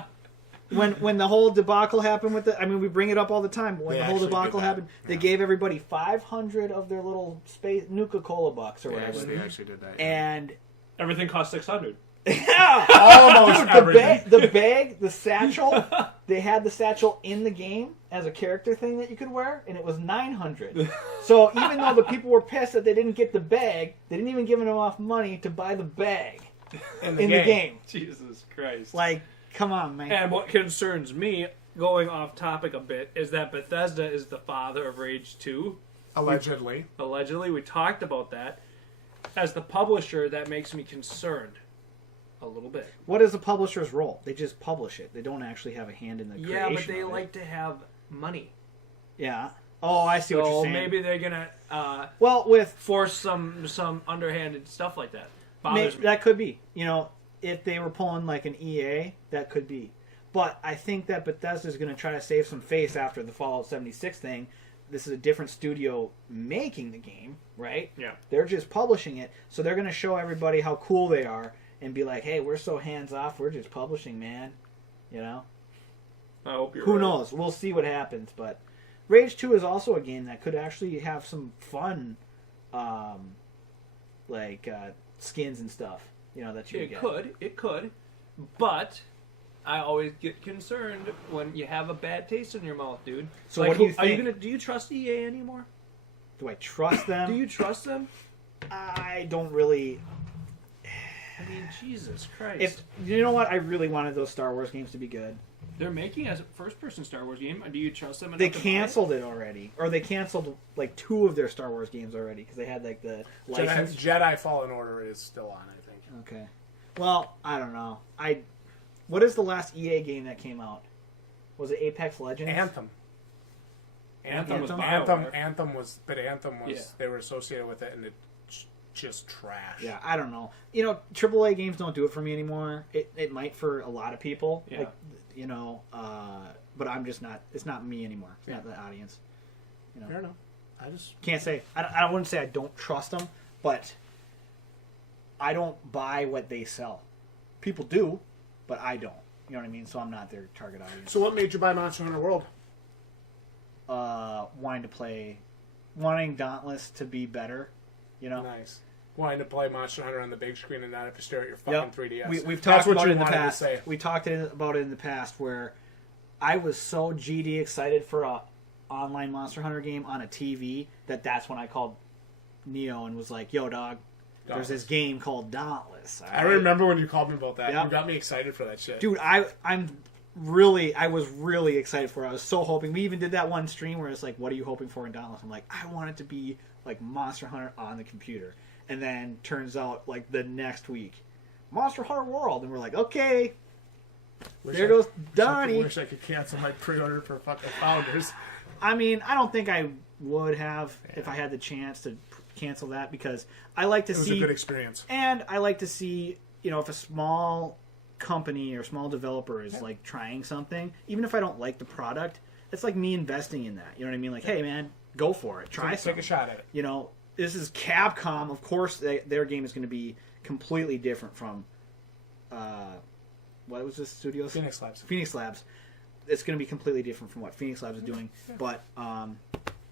When the whole debacle happened with we bring it up all the time. But when They the whole actually debacle did that. happened, they gave everybody 500 of their little space Nuka-Cola bucks or whatever. They actually did that. And Everything costs $600. yeah, Almost dude, everything. the bag, the satchel. They had the satchel in the game as a character thing that you could wear, and it was $900. So even though the people were pissed that they didn't get the bag, they didn't even give them enough money to buy the bag in the game. Jesus Christ. Like, come on, man. And what concerns me, going off topic a bit, is that Bethesda is the father of Rage 2. Allegedly. Allegedly, we talked about that. As the publisher, that makes me concerned a little bit. What is a publisher's role? They just publish it. They don't actually have a hand in the creation. Yeah, but they of it. like to have money. Yeah. Oh, I see what you're So saying. maybe they're gonna well, with force some underhanded stuff like that. Bothers me. that could be. You know, if they were pulling like an EA, that could be. But I think that Bethesda's going to try to save some face after the Fallout 76 thing. This is a different studio making the game, right? Yeah. They're just publishing it, so they're going to show everybody how cool they are and be like, "Hey, we're so hands off. We're just publishing, man." You know. I hope you're Who right. knows? We'll see what happens. But Rage 2 is also a game that could actually have some fun, skins and stuff. You know that you It get. it could, but I always get concerned when you have a bad taste in your mouth, dude. So what do you think? Do you trust EA anymore? Do I trust them? Do you trust them? I don't really. I mean, Jesus Christ. If you know what, I really wanted those Star Wars games to be good. They're making a first-person Star Wars game. Do you trust them enough They to buy it? canceled it already, or they canceled like 2 of their Star Wars games already because they had like the license. Jedi Fallen Order is still on, I think. Okay. Well, I don't know. What is the last EA game that came out? Was it Apex Legends? Anthem. Anthem was Yeah. they were associated with it, and it just trash. Yeah, I don't know. You know, AAA games don't do it for me anymore. It might for a lot of people. Yeah. Like, you know, but I'm just not. It's not me anymore. It's not the audience. You know, Fair enough. I just can't say. I wouldn't say I don't trust them, but I don't buy what they sell. People do, but I don't. You know what I mean? So I'm not their target audience. So what made you buy Monster Hunter World? Wanting Dauntless to be better. You know. Nice. Wanting to play Monster Hunter on the big screen and not have to stare at your fucking 3DS. We've talked about it in the wanted to past. say. We talked about it in the past where I was so GD excited for a online Monster Hunter game on a TV that's when I called Neo and was like, "Yo, dog, there's this game called Dauntless." I remember when you called me about that. Yep. You got me excited for that shit. Dude, I was really excited for it. I was so hoping. We even did that one stream where it's like, "What are you hoping for in Dauntless?" I'm like, "I want it to be like Monster Hunter on the computer." And then turns out like the next week, Monster Hunter World, and we're like, "Okay, there goes Donnie." I wish I could cancel my pre-order for fucking Founders. I mean, I don't think I would have if I had the chance to cancel that because I like to It was see a good experience. and I like to see, you know, if a small company or small developer is like trying something, even if I don't like the product, it's like me investing in that. You know what I mean? Like, hey man, go for it, try Take something. a shot at it. You know, this is Capcom. Of course, their game is going to be completely different from what was this studio? Phoenix Labs. Phoenix Labs. It's going to be completely different from what Phoenix Labs is doing. But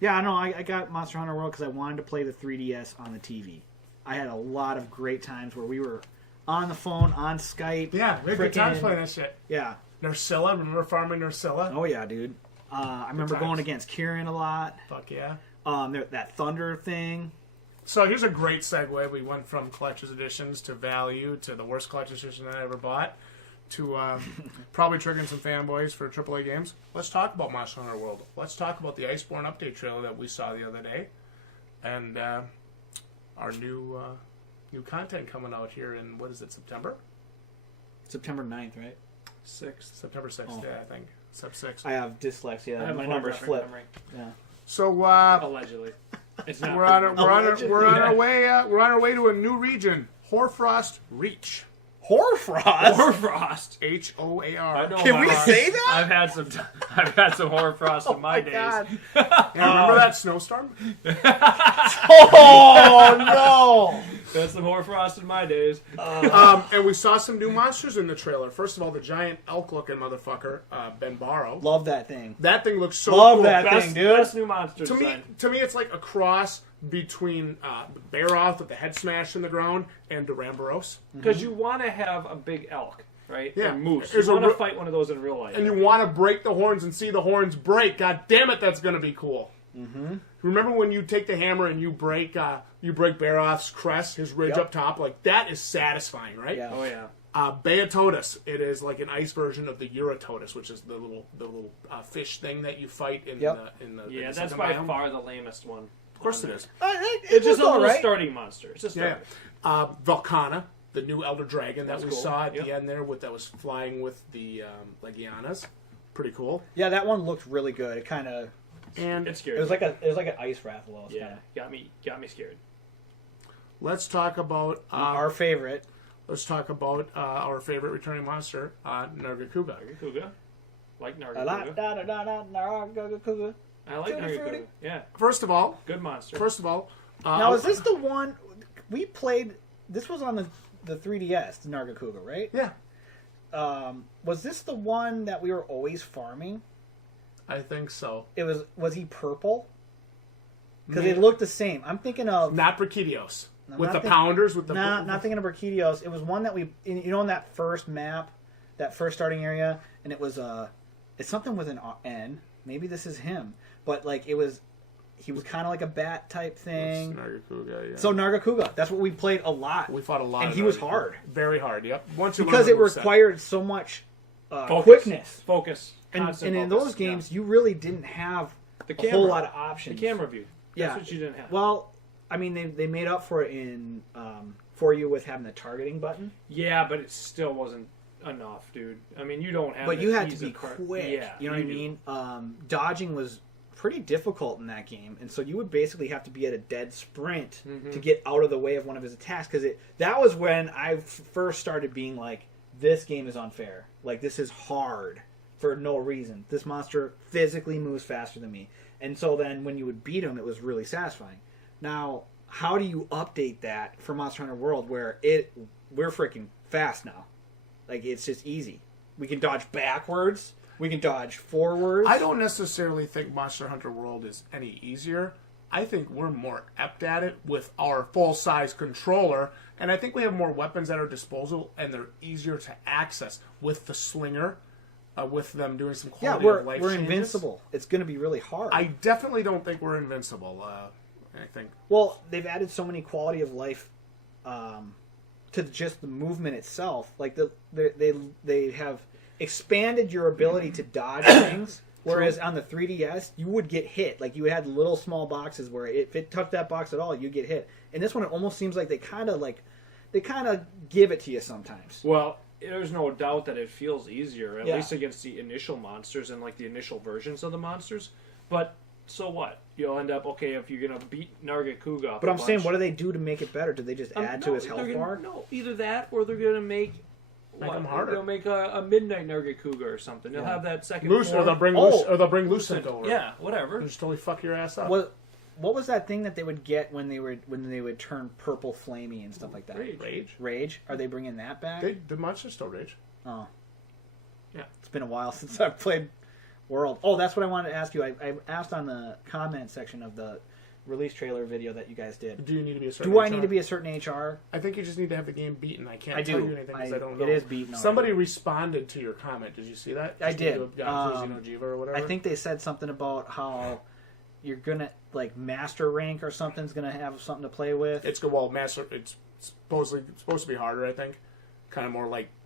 yeah, I know. I got Monster Hunter World because I wanted to play the 3DS on the TV. I had a lot of great times where we were on the phone, on Skype. Yeah, we had good times playing that shit. Yeah. Nursilla, remember farming Nursilla? Oh yeah, dude. I remember times. going against Kieran a lot. Fuck yeah. That Thunder thing. So here's a great segue. We went from collector's editions to value to the worst collector's edition I ever bought to probably triggering some fanboys for AAA games. Let's talk about Monster Hunter World. Let's talk about the Iceborne update trailer that we saw the other day, and our new content coming out here in September? September 9th, right? 6th. September 6th, Oh. yeah, I think. Sub 6. I have dyslexia. I have My a numbers photographic flip. memory. Yeah. So Allegedly. It's not. we're on our way to a new region, Hoarfrost Reach. Hoarfrost. Hoarfrost. H-O-A-R. I know Can we about- say that? I've had some Hoarfrost in my days. God. You remember that snowstorm? Oh no! Had some Hoarfrost in my days. And we saw some new monsters in the trailer. First of all, the giant elk-looking motherfucker, Benbaro. Love that thing. That thing looks so Love cool. that Best, thing, dude. best new monster To design. me, it's like a cross between Baroth with the head smashed in the ground and Duramboros. Because you want to have a big elk, right? Yeah. Or moose. There's You a want to re- fight one of those in real life. And you want to break the horns and see the horns break. God damn it, that's going to be cool. Mm-hmm. Remember when you take the hammer and you break Baroth's crest, his ridge Yep. up top? Like, that is satisfying, right? Yeah. Oh, yeah. Beatotus, it is like an ice version of the Eurototus, which is the little fish thing that you fight in Yep. the Yeah, the that's second by biome. far the lamest one. Of course it is. It's just a all little right. starting monster. It's just Yeah. Volcana, the new Elder Dragon that That's we cool. saw at Yep. the end there, that was flying with the Legianas. Pretty cool. Yeah, that one looked really good. It kind of And It's scary. it was like an ice Rathalos. yeah, got me scared. let's talk about Our favorite. our favorite returning monster, Nargacuga. Nargacuga. Like I like Nargacuga. Nargacuga. I like Tutti Nargacuga. frutti. Yeah, First of all, good monster. Now is this the one we played? This was on the 3DS, the Nargacuga, right? Yeah, Was this the one that we were always farming? I think so. Was he purple? Because Maybe. it looked the same. I'm thinking of Not Brachidios. No, With not the think- pounders, with the not thinking of Brachidios. It was one that in that first map, that first starting area, and it was it's something with an N. Maybe this is him, but like he was kind of like a bat type thing. Nargacuga, yeah. So Nargacuga, that's what we played a lot. We fought a lot, and of he was Nargacuga. hard. Very hard. Yep. Once you Because learn it the moveset. required so much Focus. quickness. Focus. And Constant in focus. those games, you really didn't have The a camera. whole lot of The options. camera view. That's Yeah. what you didn't have. Well, I mean, they made up for it in for you with having the targeting button. Yeah, but it still wasn't enough, dude. I mean, you don't have. But the you had to ease be of quick. Yeah, you know what I do. mean? Dodging was pretty difficult in that game, and so you would basically have to be at a dead sprint to get out of the way of one of his attacks, because that was when I first started being like, this game is unfair. Like, this is hard for no reason. This monster physically moves faster than me. And so then when you would beat him, it was really satisfying. Now, how do you update that for Monster Hunter World where we're freaking fast now? Like, it's just easy. We can dodge backwards. We can dodge forwards. I don't necessarily think Monster Hunter World is any easier. I think we're more apt at it with our full-size controller, and I think we have more weapons at our disposal, and they're easier to access with the slinger, with them doing some quality of life we're changes. invincible. It's going to be really hard. I definitely don't think we're invincible. I think. Well, they've added so many quality of life to just the movement itself. Like they have expanded your ability to dodge things. Whereas on the 3DS, you would get hit. Like, you had little small boxes where if it touched that box at all, you get hit. And this one, it almost seems like they kind of give it to you sometimes. Well, there's no doubt that it feels easier, at least against the initial monsters and like the initial versions of the monsters. But so what? You'll end up if you're gonna beat Nargacuga. But I'm saying, what do they do to make it better? Did they just add to his health bar? No, either that or they're gonna make. Them harder. They'll make a midnight Nargacuga or something. They'll have that second Loose, or they'll bring Lucent over. Yeah, whatever. Just totally fuck your ass up. What was that thing that they would get when they would turn purple flamey and stuff like that? Rage. Are they bringing that back? The monsters still rage. Oh, yeah. It's been a while since I've played World. Oh, that's what I wanted to ask you. I asked on the comment section of the release trailer video that you guys did. Do you need to be a certain Do HR? I need to be a certain HR? I think you just need to have the game beaten. I can't I tell do. you anything because I don't know. It is beaten. Somebody responded to your comment. Did you see that? I did. Jiva or whatever. I think they said something about how you're gonna master rank or something's gonna have something to play with. It's master. It's supposed to be harder. I think, kind of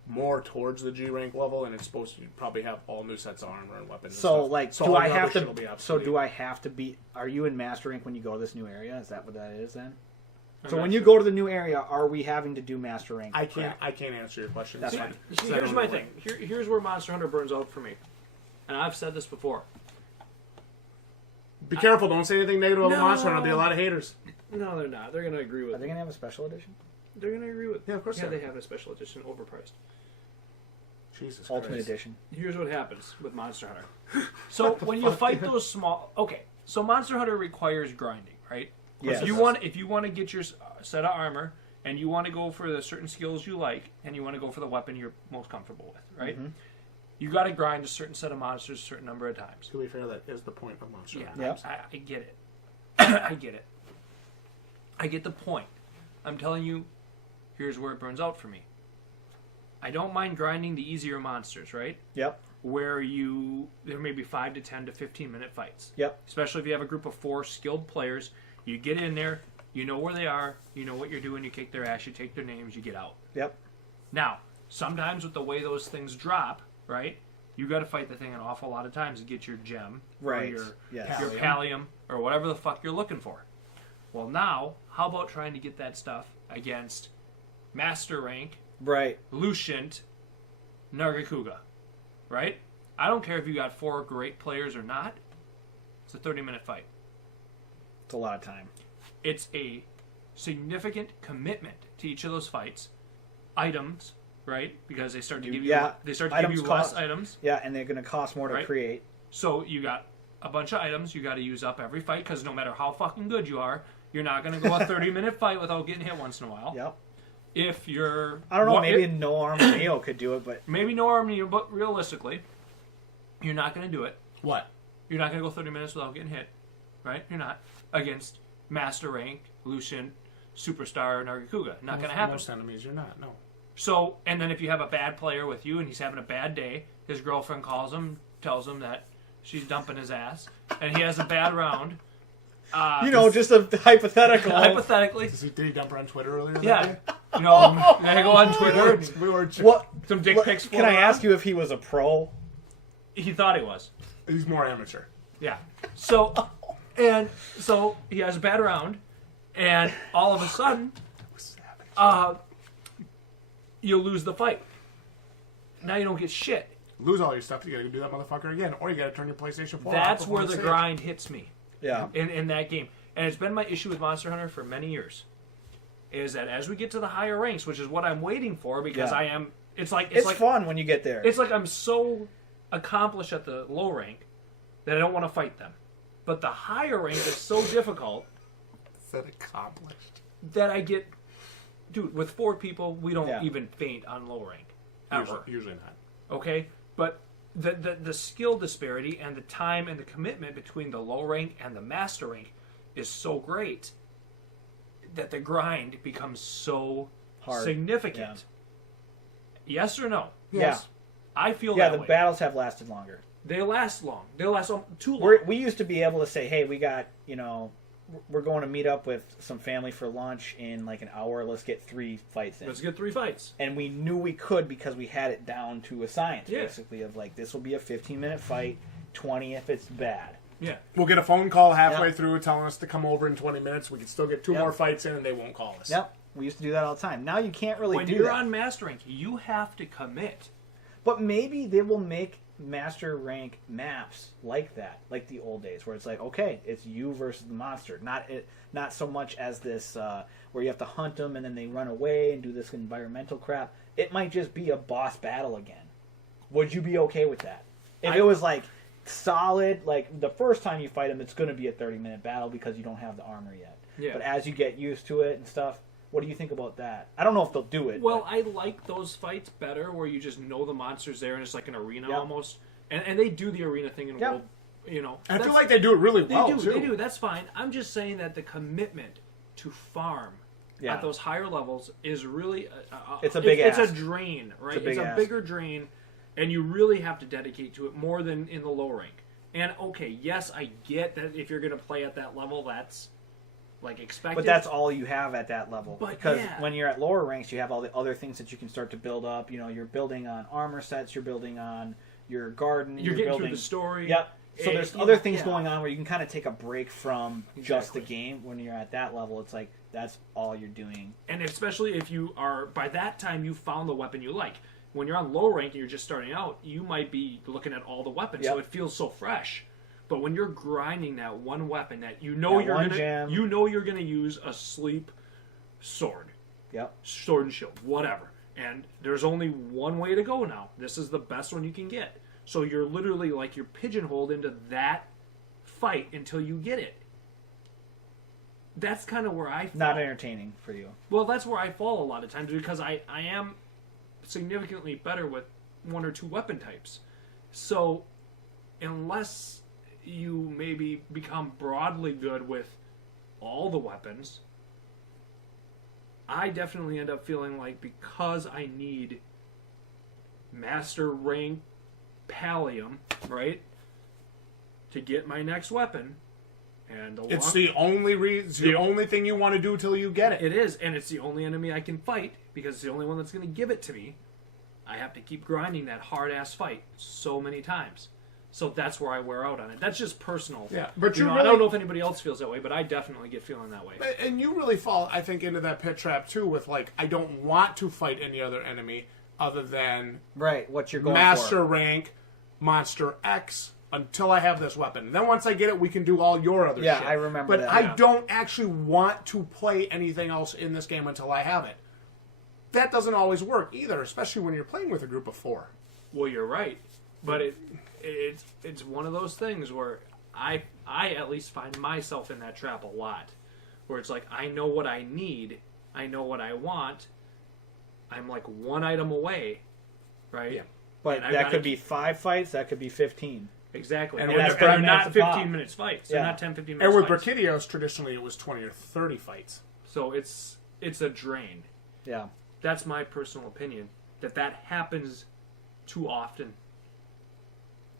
more towards the G rank level, and it's supposed to probably have all new sets of armor and weapons. So and stuff. do I have to? So do I have to be? Are you in master rank when you go to this new area? Is that what that is then? So when you go to the new area, are we having to do master rank? I can't answer your question. That's fine. See, here's my thing. Here's where Monster Hunter burns out for me, and I've said this before. Be careful! Don't say anything negative about Monster Hunter. There'll be a lot of haters. No, they're not. They're going to agree with. Are they going to have a special edition? They're going to agree with. Yeah, of course. Yeah, they have a special edition, overpriced. Jesus Ultimate Christ. edition. Here's what happens with Monster Hunter. So when you fight those small, so Monster Hunter requires grinding, right? Yes. If you want to get your set of armor, and you want to go for the certain skills you like, and you want to go for the weapon you're most comfortable with, right? Mm-hmm. You got to grind a certain set of monsters a certain number of times. To be fair, that is the point of Monster Hunter. Yep. I get it. I get it. I get the point. I'm telling you, here's where it burns out for me. I don't mind grinding the easier monsters, right? Yep. Where there may be 5 to 10 to 15 minute fights. Yep. Especially if you have a group of 4 skilled players. You get in there, you know where they are, you know what you're doing, you kick their ass, you take their names, you get out. Yep. Now, sometimes with the way those things drop, right, you got to fight the thing an awful lot of times to get your gem, right, or your pallium, or whatever the fuck you're looking for. Well, now, how about trying to get that stuff against Master Rank, right, Lucient, Nargacuga, right? I don't care if you got 4 great players or not. It's a 30-minute fight. It's a lot of time. It's a significant commitment to each of those fights. Items, right? Because they start to give you less items. Yeah, and they're going to cost more to create. So you got a bunch of items you got to use up every fight, because no matter how fucking good you are, you're not going to go a 30-minute fight without getting hit once in a while. Yep. If you're... I don't know, maybe no arm Neo could do it, but... Maybe no arm Neo, but realistically, you're not going to do it. What? You're not going to go 30 minutes without getting hit, right? You're not. Against Master Rank, Lucient, Superstar, Nargacuga. Not going to happen. Most enemies, you're not, no. So, and then if you have a bad player with you and he's having a bad day, his girlfriend calls him, tells him that she's dumping his ass, and he has a bad round. Just a hypothetical. Hypothetically. Did he dump her on Twitter earlier? Yeah. I go on Twitter. Some dick pics. Can I ask you if he was a pro? He thought he was. He's more amateur. Yeah. So he has a bad round, and all of a sudden, you'll lose the fight. Now you don't get shit. lose all your stuff, you gotta do that motherfucker again, or you gotta turn your PlayStation 4 off. That's before where the save. grind hits me. Yeah. In that game. And it's been my issue with Monster Hunter for many years. Is that as we get to the higher ranks, which is what I'm waiting for, because Yeah. I am... It's like fun when you get there. It's like I'm so accomplished at the low rank that I don't want to fight them. But the higher rank is so difficult That accomplished. that I get... Dude, with 4 people, we don't Yeah. even faint on low rank. Ever. Usually not. Okay? But the skill disparity and the time and the commitment between the low rank and the master rank is so great that the grind becomes so Hard. significant. Yes or no? Yes. I feel Yeah, that the way. battles have lasted longer. They last long. They last too long. We used to be able to say, hey, we got, we're going to meet up with some family for lunch in like an hour. Let's get 3 fights in. Let's get 3 fights. And we knew we could because we had it down to a science, Yeah. basically, of like, this will be a 15-minute fight, 20 if it's bad. Yeah. We'll get a phone call halfway Yep. through telling us to come over in 20 minutes. We can still get 2 Yep. more fights in, and they won't call us. Yep. We used to do that all the time. Now you can't really When do you're that. on master rank, you have to commit. But maybe they will make master rank maps like that, like the old days, where it's like, okay, it's you versus the monster. Not so much as this where you have to hunt them and then they run away and do this environmental crap. It might just be a boss battle again. Would you be okay with that? If it was like solid, like the first time you fight them, it's going to be a 30-minute battle because you don't have the armor yet. Yeah. But as you get used to it and stuff, what do you think about that? I don't know if they'll do it. Well, but- I like those fights better where you just know the monster's there and it's like an arena Yep. almost. And they do the arena thing in Yep. World, And I that's- feel like they do it really They well, do, too. they do. That's fine. I'm just saying that the commitment to farm Yeah. at those higher levels is really It's a big It's ask. a drain, right? It's a big ask. bigger drain, and you really have to dedicate to it more than in the low rank. And okay, yes, I get that if you're going to play at that level, that's like expected. But that's all you have at that level. But, because yeah. when you're at lower ranks, you have all the other things that you can start to build up. You're building on armor sets, you're building on your garden, You're getting building through the story. Yep. So And, there's you other know, things yeah. going on where you can kind of take a break from just the Exactly. game. When you're at that level, it's like that's all you're doing. And especially if you are, by that time, you found the weapon you like. When you're on low rank and you're just starting out, you might be looking at all the weapons, so Yep. it feels so fresh. But when you're grinding that one weapon that you know That you're one gonna, gem. you know you're gonna use a sleep sword, Yep. sword and shield, whatever. And there's only one way to go now. This is the best one you can get. So you're literally like you're pigeonholed into that fight until you get it. That's kind of where I fall. Not entertaining for you. Well, that's where I fall a lot of times because I am significantly better with 1 or 2 weapon types. So unless you maybe become broadly good with all the weapons, I definitely end up feeling like because I need master rank pallium, right, to get my next weapon, and It's the only the only thing you want to do till you get it. It is, and it's the only enemy I can fight because it's the only one that's going to give it to me. I have to keep grinding that hard-ass fight so many times. So that's where I wear out on it. That's just personal. Yeah, but you you know, really- I don't know if anybody else feels that way, but I definitely get feeling that way. And you really fall, I think, into that pit trap, too, with, like, I don't want to fight any other enemy other than Right. What you're going Master for. rank, Monster X, until I have this weapon. Then once I get it, we can do all your other Yeah, shit. I remember but that. I Yeah. don't actually want to play anything else in this game until I have it. That doesn't always work either, especially when you're playing with a group of 4. Well, you're right, but it's one of those things where I at least find myself in that trap a lot, where it's like I know what I need, I know what I want, I'm like one item away, right? Yeah. But And I that gotta could be 5 fights. That could be 15. Exactly, And and, when they're, they're and they're not minutes a pop. 15 minutes fights. They're Yeah. not 10, 15 And minutes with fights. Brachydios, traditionally, it was 20 or 30 fights. So it's a drain. Yeah. That's my personal opinion. That happens too often.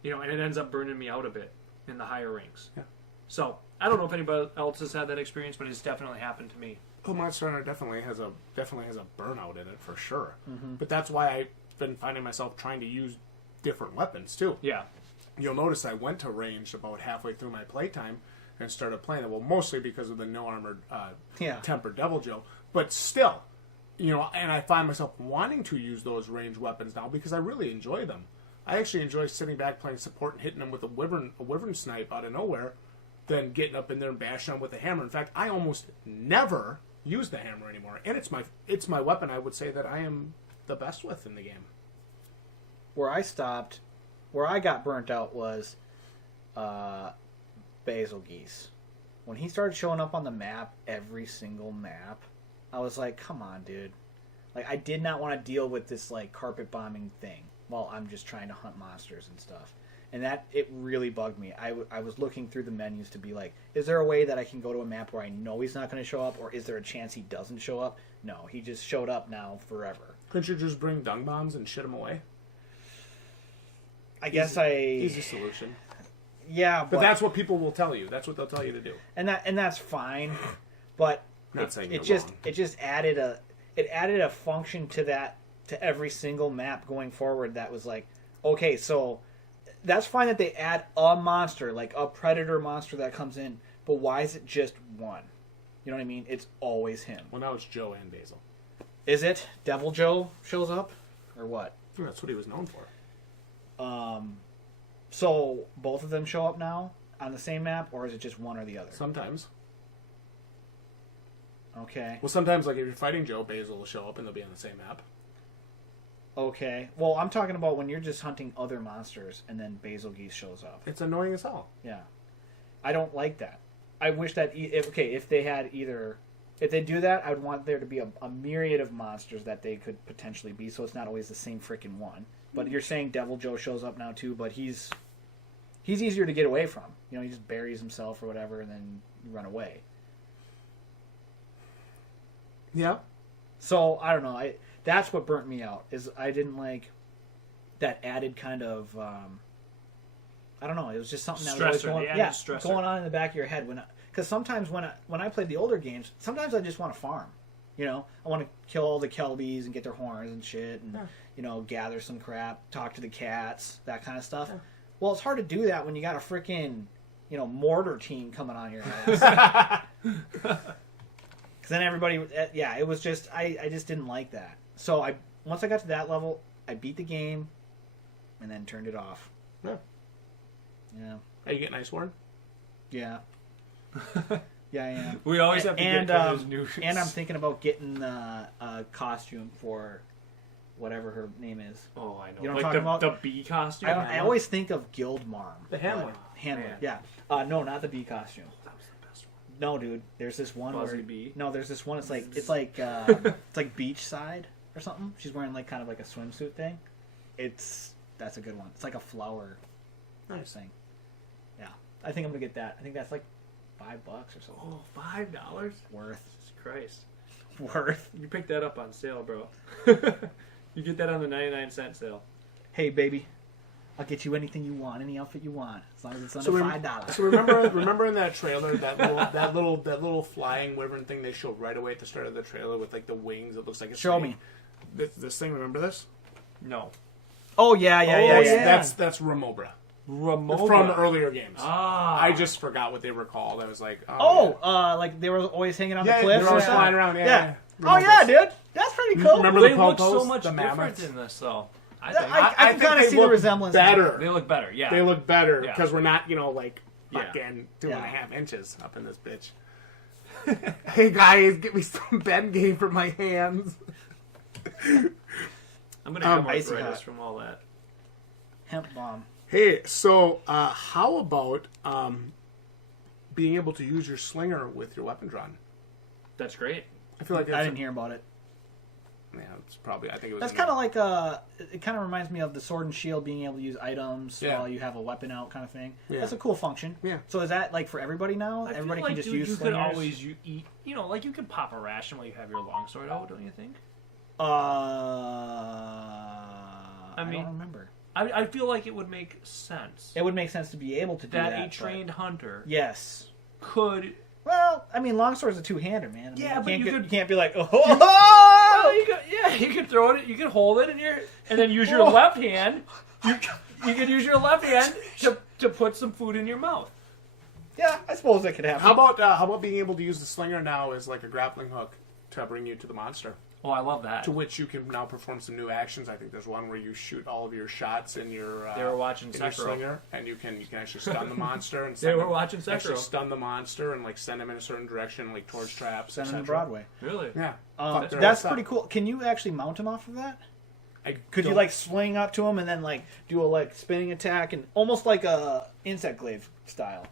And it ends up burning me out a bit in the higher ranks. Yeah. So I don't know if anybody else has had that experience, but it's definitely happened to me. Oh, Monster Hunter definitely has a burnout in it for sure. But that's why I've been finding myself trying to use different weapons too. Yeah. You'll notice I went to ranged about halfway through my playtime and started playing it. Well, mostly because of the no armored tempered Devil Joe, but still, and I find myself wanting to use those ranged weapons now because I really enjoy them. I actually enjoy sitting back playing support and hitting them with a wyvern snipe out of nowhere than getting up in there and bashing them with a hammer. In fact, I almost never use the hammer anymore, and it's my weapon. I would say that I am the best with in the game. Where I got burnt out was Basil Geese. When he started showing up on the map, every single map, I was like, come on, dude. Like, I did not want to deal with this, like, carpet bombing thing while I'm just trying to hunt monsters and stuff. And it really bugged me. I was looking through the menus to be like, is there a way that I can go to a map where I know he's not going to show up, or is there a chance he doesn't show up? No, he just showed up now forever. Couldn't you just bring dung bombs and shit him away? Easy solution. Yeah, but that's what people will tell you. That's what they'll tell you to do. And that's fine. But it just added a function to every single map going forward that was like, okay, so that's fine that they add a monster, like a predator monster that comes in, but why is it just one? You know what I mean? It's always him. Well, now it's Joe and Basil. Is it? Devil Joe shows up? Or what? Yeah, that's what he was known for. So both of them show up now on the same map, or is it just one or the other? Sometimes. Okay. Well, sometimes, like, if you're fighting Joe, Basil will show up and they'll be on the same map. Okay. Well, I'm talking about when you're just hunting other monsters and then Basil Geese shows up. It's annoying as hell. Yeah. I don't like that. I wish that, if they do that, I would want there to be a myriad of monsters that they could potentially be, so it's not always the same freaking one. But you're saying Devil Joe shows up now too, but he's easier to get away from. You know, he just buries himself or whatever and then run away. Yeah. So, I don't know. That's what burnt me out, is I didn't like that added kind of, I don't know, it was just something that was going on in the back of your head. Because sometimes when I played the older games, sometimes I just want to farm. You know, I want to kill all the Kelbies and get their horns and shit and, gather some crap, talk to the cats, that kind of stuff. Yeah. Well, it's hard to do that when you got a freaking, mortar team coming on your ass. Because then everybody, it was just, I just didn't like that. So once I got to that level, I beat the game and then turned it off. Yeah. Yeah. Are you getting Iceborne? Yeah. Yeah, I am. We always have to get those new. And I'm thinking about getting the costume for whatever her name is. Oh, I know. You know what I'm talking about? The bee costume? I always think of Guildmarm. The Handler. Handler, yeah. No, not the bee costume. That was the best one. No, dude. There's this one bee? No, there's this one. It's like it's like beachside or something. She's wearing like kind of like a swimsuit thing. That's a good one. It's like a flower. Nice thing. Yeah, I think I'm gonna get that. I think that's like $5 or something. Oh, $5? Worth. Jesus Christ. Worth. You picked that up on sale, bro. You get that on the 99-cent sale. Hey, baby. I'll get you anything you want, any outfit you want, as long as it's under $5. So remember in that trailer that little flying wyvern thing they showed right away at the start of the trailer with like the wings? It looks like it's show me this thing. Remember this? No. Oh yeah. That's Remobra. Remobra from earlier games. Ah, I just forgot what they were called. I was like, like they were always hanging on the cliffs. They were always flying around. Yeah. Oh yeah, dude. That's pretty cool. Remember they the look Popos, so much the different mammoths? in this, though. I can kind of see the resemblance. Better. They look better. Yeah. They look better because we're not, like fucking 2.5 inches up in this bitch. Hey guys, get me some Ben game for my hands. I'm gonna have arthritis from all that. Hemp bomb. Hey, so how about being able to use your slinger with your weapon drawn? That's great. I feel like I didn't hear about it. Yeah, it's probably. I think it was. That's kind of like it kind of reminds me of the sword and shield being able to use items while you have a weapon out, kind of thing. Yeah. That's a cool function. Yeah. So is that like for everybody now? Everybody can just use slingers? You could always eat. Like you could pop a ration while you have your longsword out, don't you think? I don't remember. I feel like it would make sense. It would make sense to be able to do that. That a trained hunter, yes, could. Well, I mean, longsword's a two-hander, man. You can't be like, you could throw it. You could hold it and then use your left hand. You could use your left hand to put some food in your mouth. Yeah, I suppose that could happen. How about being able to use the slinger now as like a grappling hook to bring you to the monster? Oh, I love that. To which you can now perform some new actions. I think there's one where you shoot all of your shots in your They were watching in your Sekiro. slinger, and you can actually stun the monster and They were watching Sekiro. actually stun the monster and like send him in a certain direction, like towards traps. Send him to etc. Broadway. Really? Yeah, That's pretty cool. Can you actually mount him off of that? Could you like swing up to him and then like do a like spinning attack and almost like a insect glaive style?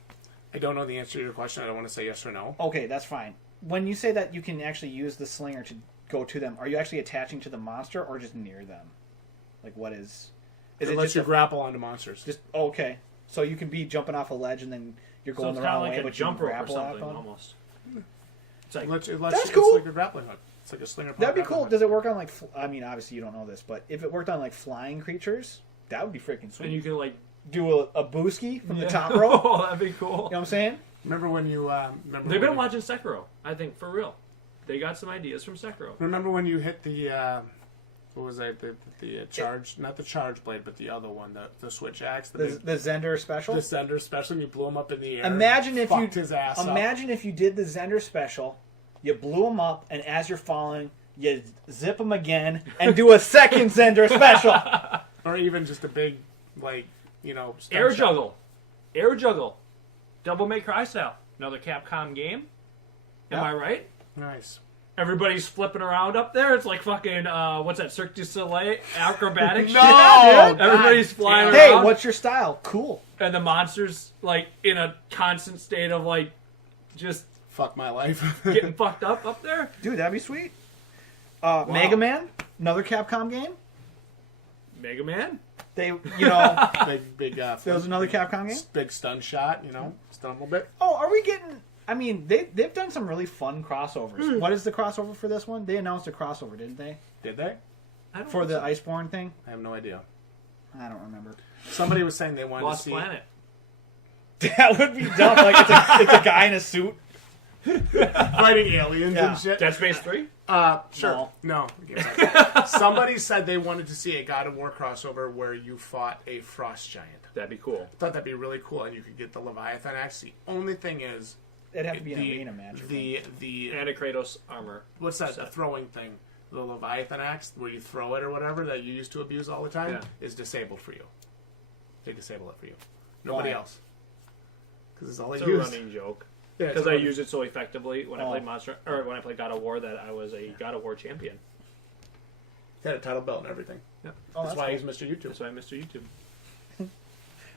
I don't know the answer to your question. I don't want to say yes or no. Okay, that's fine. When you say that you can actually use the slinger to go to them, are you actually attaching to the monster or just near them? Like, what is? It it lets just you grapple onto monsters. Just okay. So you can be jumping off a ledge and then you're So going it's the kind of wrong like way, a but you jump rope or grapple something, up on. almost. It's like, That's It's cool. like a grappling hook. It's like a slinger. That'd be cool. grappling hook. Does it work on like? I mean, obviously you don't know this, but if it worked on like flying creatures, that would be freaking sweet. and you can like do a booski from the top rope. Oh, that'd be cool. You know what I'm saying? Remember when you? Remember They've when been watching Sekiro. I think for real. They got some ideas from Sekiro. Remember when you hit the what was that? The charge, not the charge blade, but the other one, the switch axe, The Zender special. the sender special. And you blew him up in the air. Imagine if fucked his ass up. Imagine if you did the Zender special, you blew him up, and as you're falling, you zip him again and do a second Zender special. Or even just a big, like, stunt Air shot. juggle. Air juggle. Double May Cry style. Another Capcom game. Am Yeah. I right? Nice. Everybody's flipping around up there. It's like fucking, what's that, Cirque du Soleil acrobatic shit? No, dude. Everybody's flying around. Hey, what's your style? Cool. And the monster's, like, in a constant state of, like, just Fuck my life. getting fucked up there. Dude, that'd be sweet. Mega Man, another Capcom game. Mega Man? They, big. there was another Capcom game. Big stun shot. Stun a little bit. Oh, are we getting? I mean, they've done some really fun crossovers. What is the crossover for this one? They announced a crossover, didn't they? Did they? I don't For know. the Iceborne thing? I have no idea. I don't remember. Somebody was saying they wanted Lost to see. Planet. That would be dumb. Like it's a guy in a suit. Fighting aliens Yeah. and shit. Dead Space 3? Sure. No. Somebody said they wanted to see a God of War crossover where you fought a frost giant. That'd be cool. I thought that'd be really cool, and you could get the Leviathan axe. The only thing is, It'd have to be an arena match. the And a Kratos armor. what's that? The set. throwing thing, the Leviathan axe, where you throw it or whatever that you used to abuse all the time, Yeah. is disabled for you. They disable it for you. Nobody Why? else. Because it's all It's they a use. running joke. Yeah, it's Because a I running- use it so effectively when I Oh. played when I played God of War that I was a God of War champion. Had a title belt and everything. Yep. Oh, That's that's why cool. he's Mr. YouTube. That's why I'm Mr. YouTube.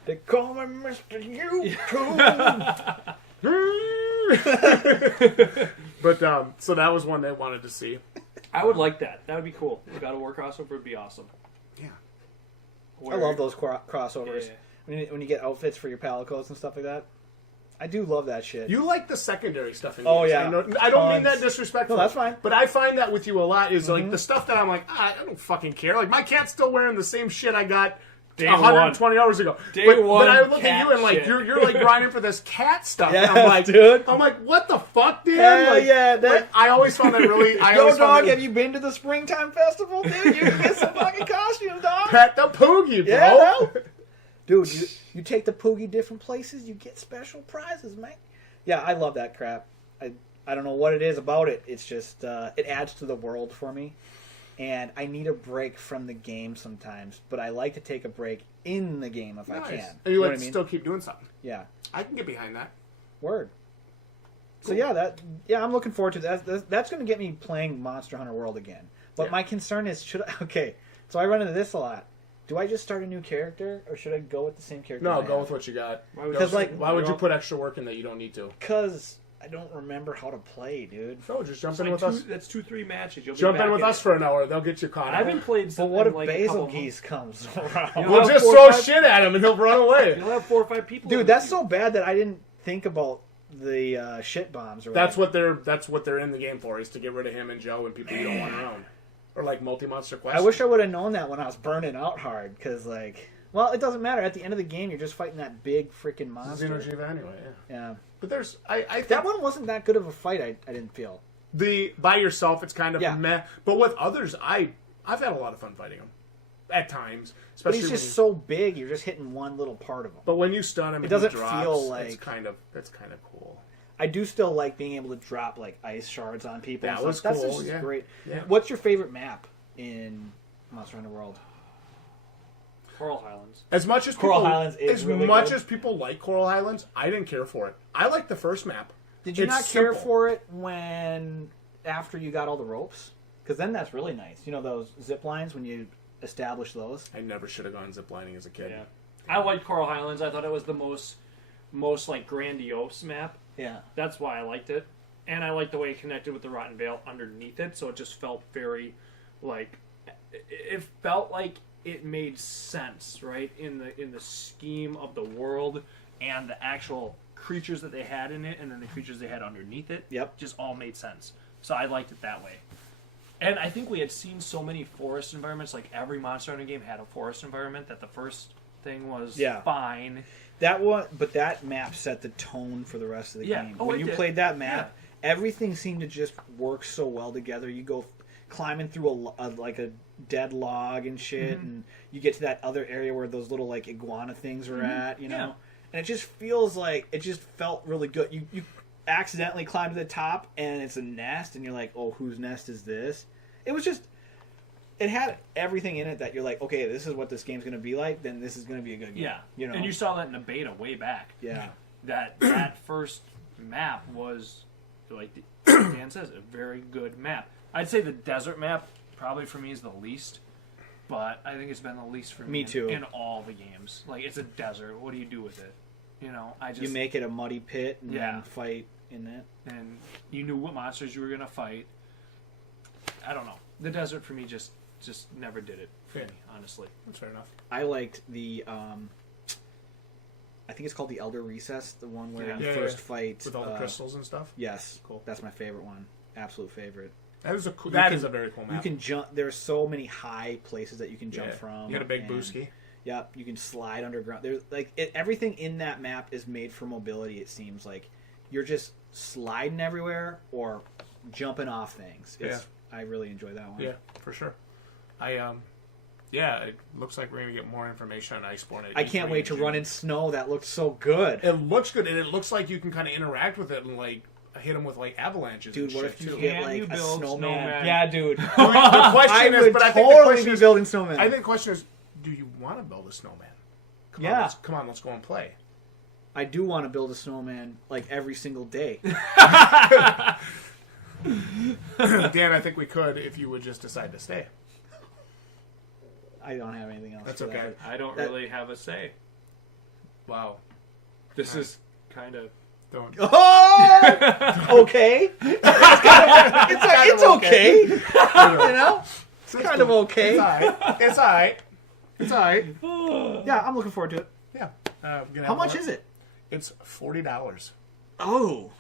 They call me Mr. YouTube. But so that was one they wanted to see. I would like that. That would be cool. A God of War crossover would be awesome. Yeah. I love those crossovers. Yeah. When you get outfits for your palicos and stuff like that. I do love that shit. You like the secondary stuff in Oh, games. yeah. I don't mean Tons. that disrespectful. No, that's fine. But I find that with you a lot is like the stuff that I'm like, I don't fucking care. Like my cat's still wearing the same shit I got Day 120 hours ago. Day but one I look at cat you and like shit. you're like grinding for this cat stuff. Yes, and I'm like, dude. I'm like, what the fuck, dude? Hell like, yeah, that- like, I always found that really. I Yo, always found dog, that have you been to the springtime festival, dude? You can get some fucking costumes, dog. pet the poogie, bro. Yeah, no? Dude, you take the Poogie different places, you get special prizes, man. Yeah, I love that crap. I don't know what it is about it. It's just, it adds to the world for me. And I need a break from the game sometimes, but I like to take a break in the game if I Nice. can. And you know like what I to mean? still keep doing something. Yeah. I can get behind that. Word. So yeah, I'm looking forward to that. That's going to get me playing Monster Hunter World again. But Yeah. my concern is, so I run into this a lot. Do I just start a new character, or should I go with the same character? No, I go have? with what you got. Why would Because, you- like, Why would you put extra work in that you don't need to? Because I don't remember how to play, dude. No, just jump It's in like with us. that's 2-3 matches. You'll be Jump back in with us for an hour. They'll get you caught I up. haven't played But something what if like a Basil couple Geese comes around? You know, We'll have just 4 throw or 5 shit at him and he'll run away. You'll have 4 or 5 people. Dude, that's so bad that I didn't think about the shit bombs. Or That's whatever. what they're in the game for, is to get rid of him and Joe and people you don't want around. Or like multi-monster quest. I wish I would have known that when I was burning out hard, because well, it doesn't matter. At the end of the game, you're just fighting that big freaking monster. Xeno'jiva anyway, yeah. Yeah, But there's I think that one wasn't that good of a fight. I didn't feel. the by yourself it's kind of Yeah. meh. But with others, I've had a lot of fun fighting him. At times. But Especially he's when just so big. You're just hitting one little part of him. But when you stun him, It and doesn't he drops, feel that's like- kind of cool. I do still like being able to drop like ice shards on people. That and was stuff. cool. That's just Yeah. great. Yeah. What's your favorite map in Monster Hunter World? Coral Highlands. As much as Coral people, Highlands is as really much good. as people like Coral Highlands, I didn't care for it. I like the first map. Did you It's not care simple. for it when after you got all the ropes? Because then that's really nice. You know those zip lines when you establish those. I never should have gone ziplining as a kid. Yeah. I liked Coral Highlands. I thought it was the most like grandiose map. Yeah. That's why I liked it. And I liked the way it connected with the Rotten Vale underneath it, so it just felt very like it felt like it made sense, right? In the scheme of the world and the actual creatures that they had in it and then the creatures they had underneath it. Yep. Just all made sense. So I liked it that way. And I think we had seen so many forest environments, like every Monster Hunter game had a forest environment, that the first thing was fine. But that map set the tone for the rest of the game. Oh, when it you did. played that map, everything seemed to just work so well together. You go climbing through like a dead log and shit, and you get to that other area where those little like iguana things are at, you know? Yeah. And it just feels like, it just felt really good. You accidentally climb to the top and it's a nest and you're like, oh, whose nest is this? It was just, it had everything in it that you're like, okay, this is what this game's going to be like, then this is going to be a good game. Yeah. You know? And you saw that in the beta way back. Yeah. That first map was, like Dan says, a very good map. I'd say the desert map probably for me is the least, but I think it's been the least for me, too. In all the games. Like, it's a desert. What do you do with it? You know, You make it a muddy pit and Yeah. then fight in it. and you knew what monsters you were gonna fight. I don't know. The desert for me just never did it for me, honestly. That's fair enough. I liked the, I think it's called the Elder Recess, the one where you first fight with all the crystals and stuff. Yes, Cool. That's my favorite one. Absolute favorite. That is a can- a very cool map. You can jump. There's so many high places that you can jump from. You got a big and- booski. Yep, you can slide underground. There's like everything in that map is made for mobility. It seems like you're just sliding everywhere or jumping off things. I really enjoy that one. Yeah, for sure. It looks like we're gonna get more information on Iceborne. I can't wait to run in snow. That looks so good. It looks good, and it looks like you can kind of interact with it and like hit them with like avalanches. Dude, and what shit, if you too. get Can like you a build snowman? snowman? Yeah, dude. The I question is, would but I think the totally question be is, building snowman. I think the question is, do you want to build a snowman? Yeah. Come on, let's go and play. I do want to build a snowman like every single day. Dan, I think we could if you would just decide to stay. I don't have anything else. That's for okay. that. I don't really have a say. Wow. This is kind of... Don't. Oh, okay. It's okay. You know, it's kind of okay. It's alright. It's alright. Yeah, I'm looking forward to it. Yeah. How much is it? It's $40. Oh,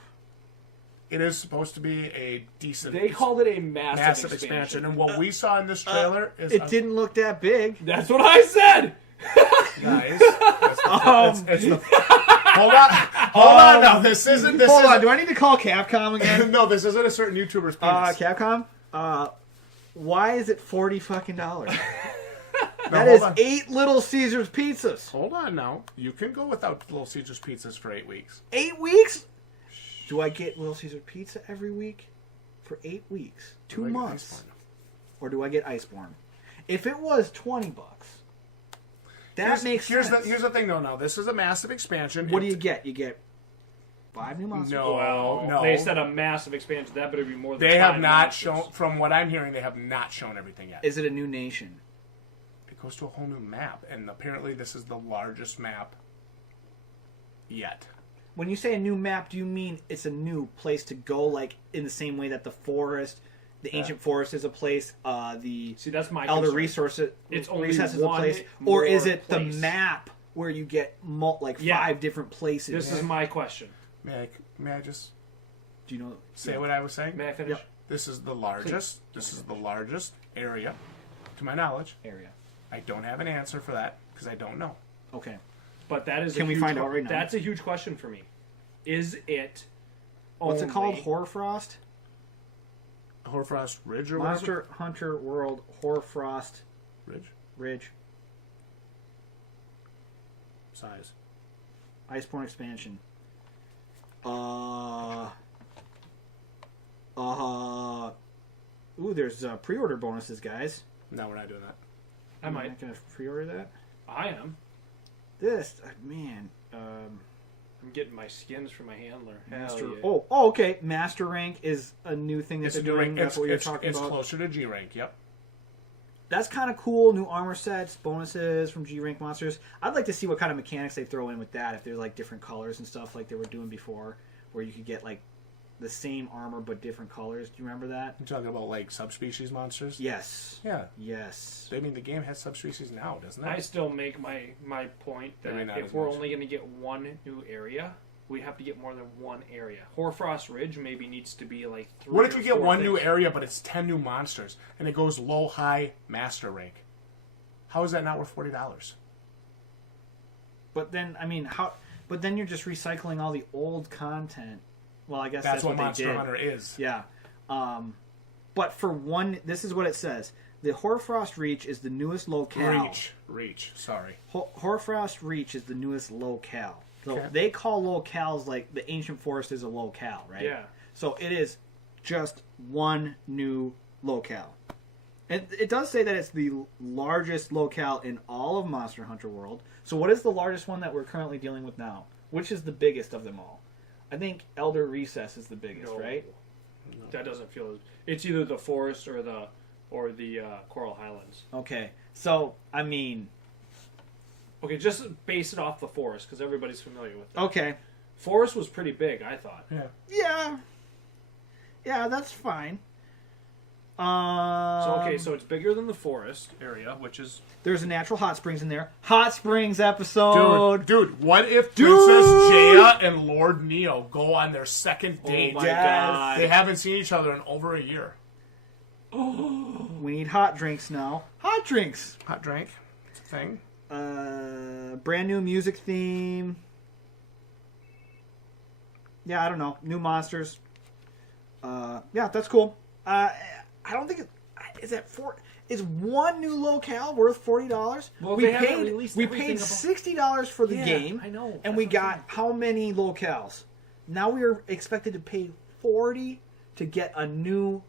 It is supposed to be a decent. They called it a massive expansion, and what we saw in this trailer is it didn't look that big. That's what I said! Guys, hold on. Now this isn't. This Hold on. isn't, Do I need to call Capcom again? no, this isn't a certain YouTuber's penis. Capcom. Why is it $40 No, That hold is on. 8 Little Caesars pizzas. Hold on now. You can go without Little Caesars pizzas for 8 weeks. 8 weeks? Do I get Little Caesar pizza every week for 8 weeks? 2 months? Or do I get Iceborne? If it was $20, that makes sense. Here's the thing, though. Now this is a massive expansion. What do you get? You get 5 new monsters. No. They said a massive expansion. That better be more than They have 5 not monsters. shown. From what I'm hearing, they have not shown everything yet. Is it a new nation? It goes to a whole new map, and apparently this is the largest map yet. When you say a new map, do you mean it's a new place to go, like in the same way that the forest, the ancient forest is a place, the See, that's my Elder concern. Resources It's only Recess is a one place, more or is it place. the map where you get 5 different places? This is my question. May I just Do you know? say what I was saying? May I finish? Yep. This is the largest. This is the largest area, to my knowledge. Area. I don't have an answer for that because I don't know. Okay. But that is Can we find out right now? That's a huge question for me. Is it What's it called? only- Hoarfrost? Hoarfrost Ridge or Monster Hunter World Hoarfrost whatever? Ridge Size. Iceborne expansion. There's pre-order bonuses, guys. No, we're not doing that. I might. You're not gonna pre-order that. I am. This man. I'm getting my skins for my handler. Master. Hell yeah. Oh, okay. Master rank is a new thing that they're doing. That's what you're talking about. It's closer to G rank. Yep. That's kind of cool. New armor sets, bonuses from G rank monsters. I'd like to see what kind of mechanics they throw in with that. If they're like different colors and stuff, like they were doing before, where you could get like the same armor but different colors. Do you remember that? You're talking about like subspecies monsters? Yes. Yeah. Yes. I mean, the game has subspecies now, doesn't it? I still make my point that if we're only going to get one new area, we have to get more than one area. Hoarfrost Ridge maybe needs to be like 3. What if you get one new area, but it's 10 new monsters, and it goes low, high, master rank? How is that not worth $40? But then, I mean, how? But then you're just recycling all the old content. Well, I guess That's what they Monster did. Hunter is. Yeah. But for one, this is what it says. The Hoarfrost Reach is the newest locale. Reach. Sorry. Hoarfrost Reach is the newest locale. So Okay. they call locales like the Ancient Forest is a locale, right? Yeah. So it is just one new locale. And it does say that it's the largest locale in all of Monster Hunter World. So what is the largest one that we're currently dealing with now? Which is the biggest of them all? I think Elder Recess is the biggest, right? No. That doesn't feel as... It's either the forest or the Coral Highlands. Okay. So, I mean... Okay, just base it off the forest, because everybody's familiar with it. Okay. Forest was pretty big, I thought. Yeah. Yeah, that's fine. So it's bigger than the forest area, which is... There's a natural hot springs in there. Hot springs episode. Dude, what if Princess Jaya and Lord Neo go on their second date? Oh my God. They haven't seen each other in over a year. We need hot drinks now. Hot drinks. Hot drink. It's a thing. Brand new music theme. Yeah, I don't know. New monsters. Yeah, that's cool. I don't think is that for. Is one new locale worth $40? Well, we they haven't paid released $60 for the game. I know. And we got how many locales? Now we are expected to pay $40 to get a new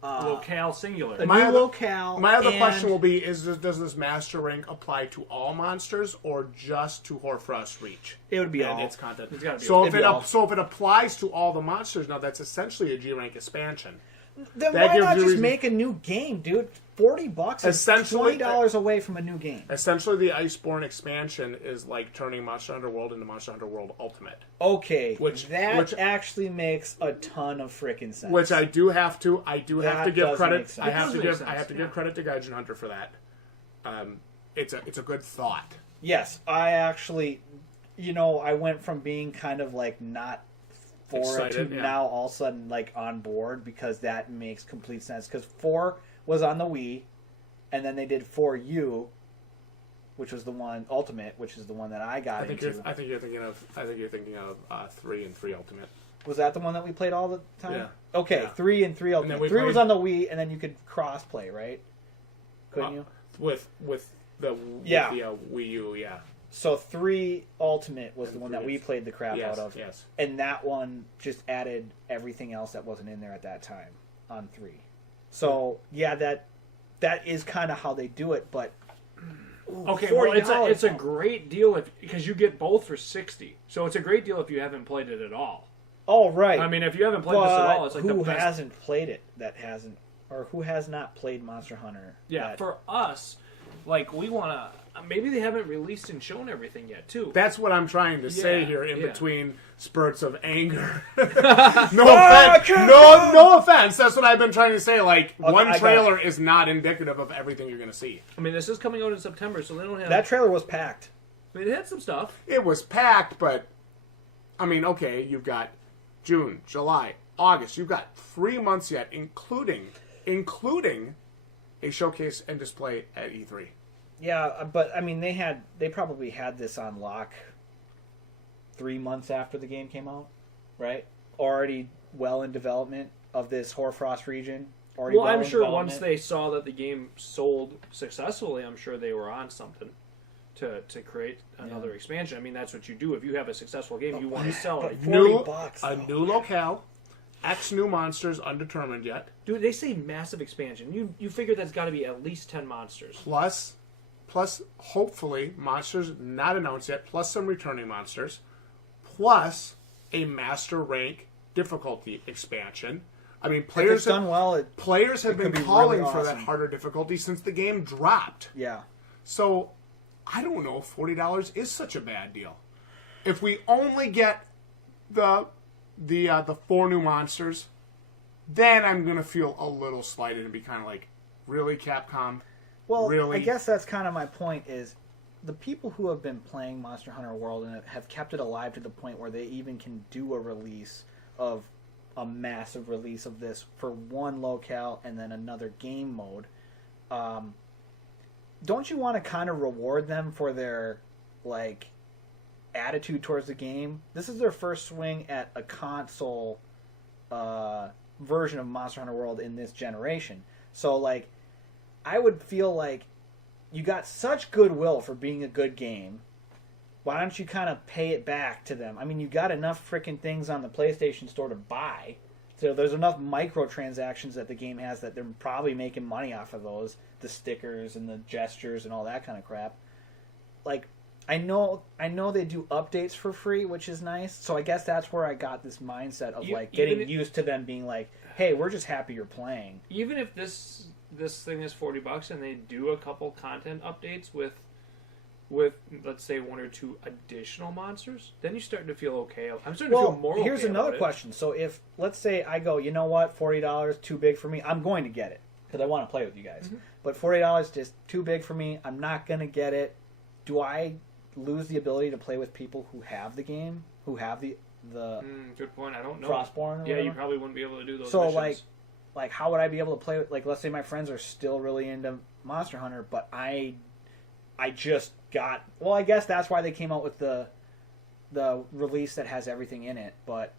locale singular. My other locale. question will be: does this master rank apply to all monsters or just to Hoarfrost Reach? It would be and all. its content. It's gotta be so all. if it applies to all the monsters, now that's essentially a G rank expansion. Then That why gives not you just reason- make a new game, dude? $40 is Essentially- $20 away from a new game. Essentially, the Iceborne expansion is like turning Monster Hunter World into Monster Hunter World Ultimate. Okay, Which actually makes a ton of freaking sense. Which I do have to That give does credit. make sense. I have to It does make give sense, give credit to Gaijin Hunter for that. It's a good thought. Yes, I actually, I went from being kind of like not for Excited, it to yeah. now all of a sudden like on board because that makes complete sense. Because 4 was on the Wii, and then they did 4U, which was the one Ultimate, which is the one that I got into. I think you're thinking of 3 and 3 Ultimate. Was that the one that we played all the time? Yeah. Okay, Yeah. 3 and 3 Ultimate. we 3 was played- on the Wii, and then you could cross play, right? Couldn't you? With the Wii U, yeah. So 3 Ultimate was And the one 3 that we is- played the crap Yes, out of. yes. And that one just added everything else that wasn't in there at that time on 3. So, yeah, that is kind of how they do it, but... Okay, well, $40 it's a great deal because you get both for $60. So it's a great deal if you haven't played it at all. Oh, right. I mean, if you haven't played this at all, it's like the who best. hasn't played it that hasn't... Or who has not played Monster Hunter? Yeah, that- for us, like, we want to... Maybe they haven't released and shown everything yet, too. That's what I'm trying to say Yeah, here in yeah. between spurts of anger. No offense. That's what I've been trying to say. Like, one trailer is not indicative of everything you're going to see. I mean, this is coming out in September, so they don't have... That trailer was packed. I mean, it had some stuff. It was packed, but, I mean, okay, you've got June, July, August. You've got 3 months yet, including a showcase and display at E3. Yeah, but I mean, they probably had this on lock 3 months after the game came out, right? Already well in development of this Hoarfrost region. Well, I'm sure once they saw that the game sold successfully, I'm sure they were on something to create another expansion. I mean, that's what you do. If you have a successful game, you want to sell it. New $40, a new locale, X new monsters undetermined yet. Dude, they say massive expansion. You figure that's got to be at least 10 monsters. Plus, hopefully, monsters not announced yet, plus some returning monsters, plus a master rank difficulty expansion. I mean, players done well. Players have been be calling really for that awesome. harder difficulty since the game dropped. Yeah. So, I don't know if $40 is such a bad deal. If we only get the 4 new monsters, then I'm gonna feel a little slighted and be kind of like, really, Capcom? Well, Really? I guess that's kind of my point is the people who have been playing Monster Hunter World and have kept it alive to the point where they even can do a release of a massive release of this for one locale and then another game mode. Don't you want to kind of reward them for their like attitude towards the game? This is their first swing at a console version of Monster Hunter World in this generation. So like I would feel like you got such goodwill for being a good game. Why don't you kind of pay it back to them? I mean, you got enough freaking things on the PlayStation Store to buy. So there's enough microtransactions that the game has that they're probably making money off of those. The stickers and the gestures and all that kind of crap. Like, I know they do updates for free, which is nice. So I guess that's where I got this mindset of like getting used to them being like, hey, we're just happy you're playing. Even if this thing is $40 and they do a couple content updates with let's say 1 or 2 additional monsters, then you're starting to feel okay. I'm starting to feel more okay. Here's another about question. So if let's say I go, you know what, $40 too big for me, I'm going to get it because I want to play with you guys. Mm-hmm. But $40 just too big for me. I'm not going to get it. Do I lose the ability to play with people who have the game, who have the good point. I don't know. Frostborn? Yeah, you probably wouldn't be able to do those. So missions. like how would I be able to play with, like, let's say my friends are still really into Monster Hunter, but I just got, well, I guess that's why they came out with the release that has everything in it. But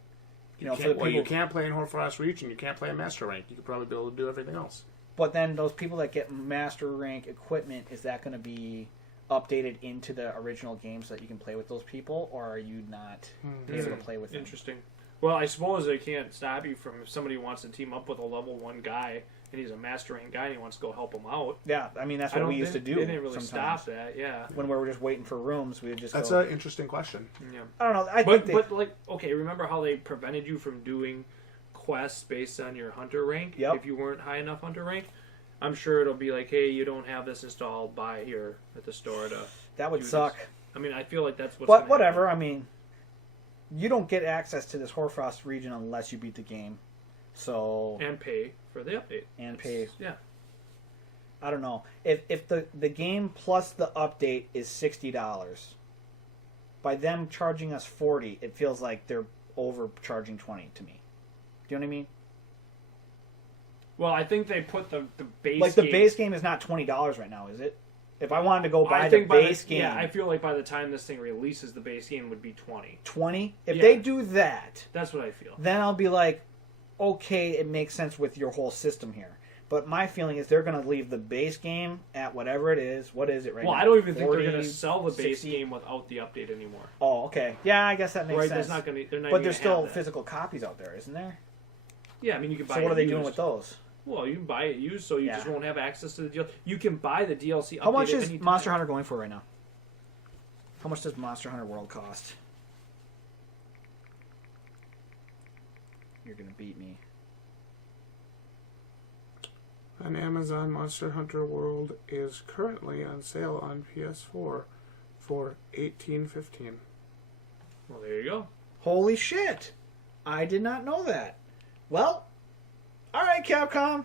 you know, for the people, you can't play in Horfrost Reach and you can't play in Master Rank. You could probably be able to do everything else. But then those people that get Master Rank equipment, is that going to be updated into the original game so that you can play with those people, or are you not able to play with them? Interesting. Well, I suppose they can't stop you from if somebody wants to team up with a level 1 guy and he's a Master Rank guy and he wants to go help him out. Yeah, I mean, that's what we used to do. They didn't really sometimes. stop that, yeah. When we were just waiting for rooms, we would just That's go. an interesting question. Yeah. I don't know. But like, okay, remember how they prevented you from doing quests based on your Hunter rank? Yep. If you weren't high enough Hunter rank? I'm sure it'll be like, hey, you don't have this installed, buy here at the store to That would do suck. this. I mean, I feel like that's what's But whatever, happen. I mean, you don't get access to this Horfrost region unless you beat the game. So And pay for the update. Yeah. I don't know. If the game plus the update is $60, by them charging us $40, it feels like they're overcharging $20 to me. Do you know what I mean? Well, I think they put the base Like, the base game is not $20 right now, is it? If I wanted to go buy the base game... Yeah, I feel like by the time this thing releases, the base game would be $20. 20? If Yeah. they do that... That's what I feel. Then I'll be like, okay, it makes sense with your whole system here. But my feeling is they're going to leave the base game at whatever it is. What is it right now? Well, I don't even think 40, they're going to sell the base 60? game without the update anymore. Oh, okay. Yeah, I guess that makes Right? sense. They're not but even there's gonna still have that. physical copies out there, isn't there? Yeah, I mean, you can buy. So what are they doing used. with those? Well, you can buy it used, so you Yeah. just won't have access to the DLC. You can buy the DLC. How much update at is any time. Monster Hunter going for right now? How much does Monster Hunter World cost? You're going to beat me. On Amazon, Monster Hunter World is currently on sale on PS4 for $18.15. Well, there you go. Holy shit! I did not know that. Well, alright, Capcom.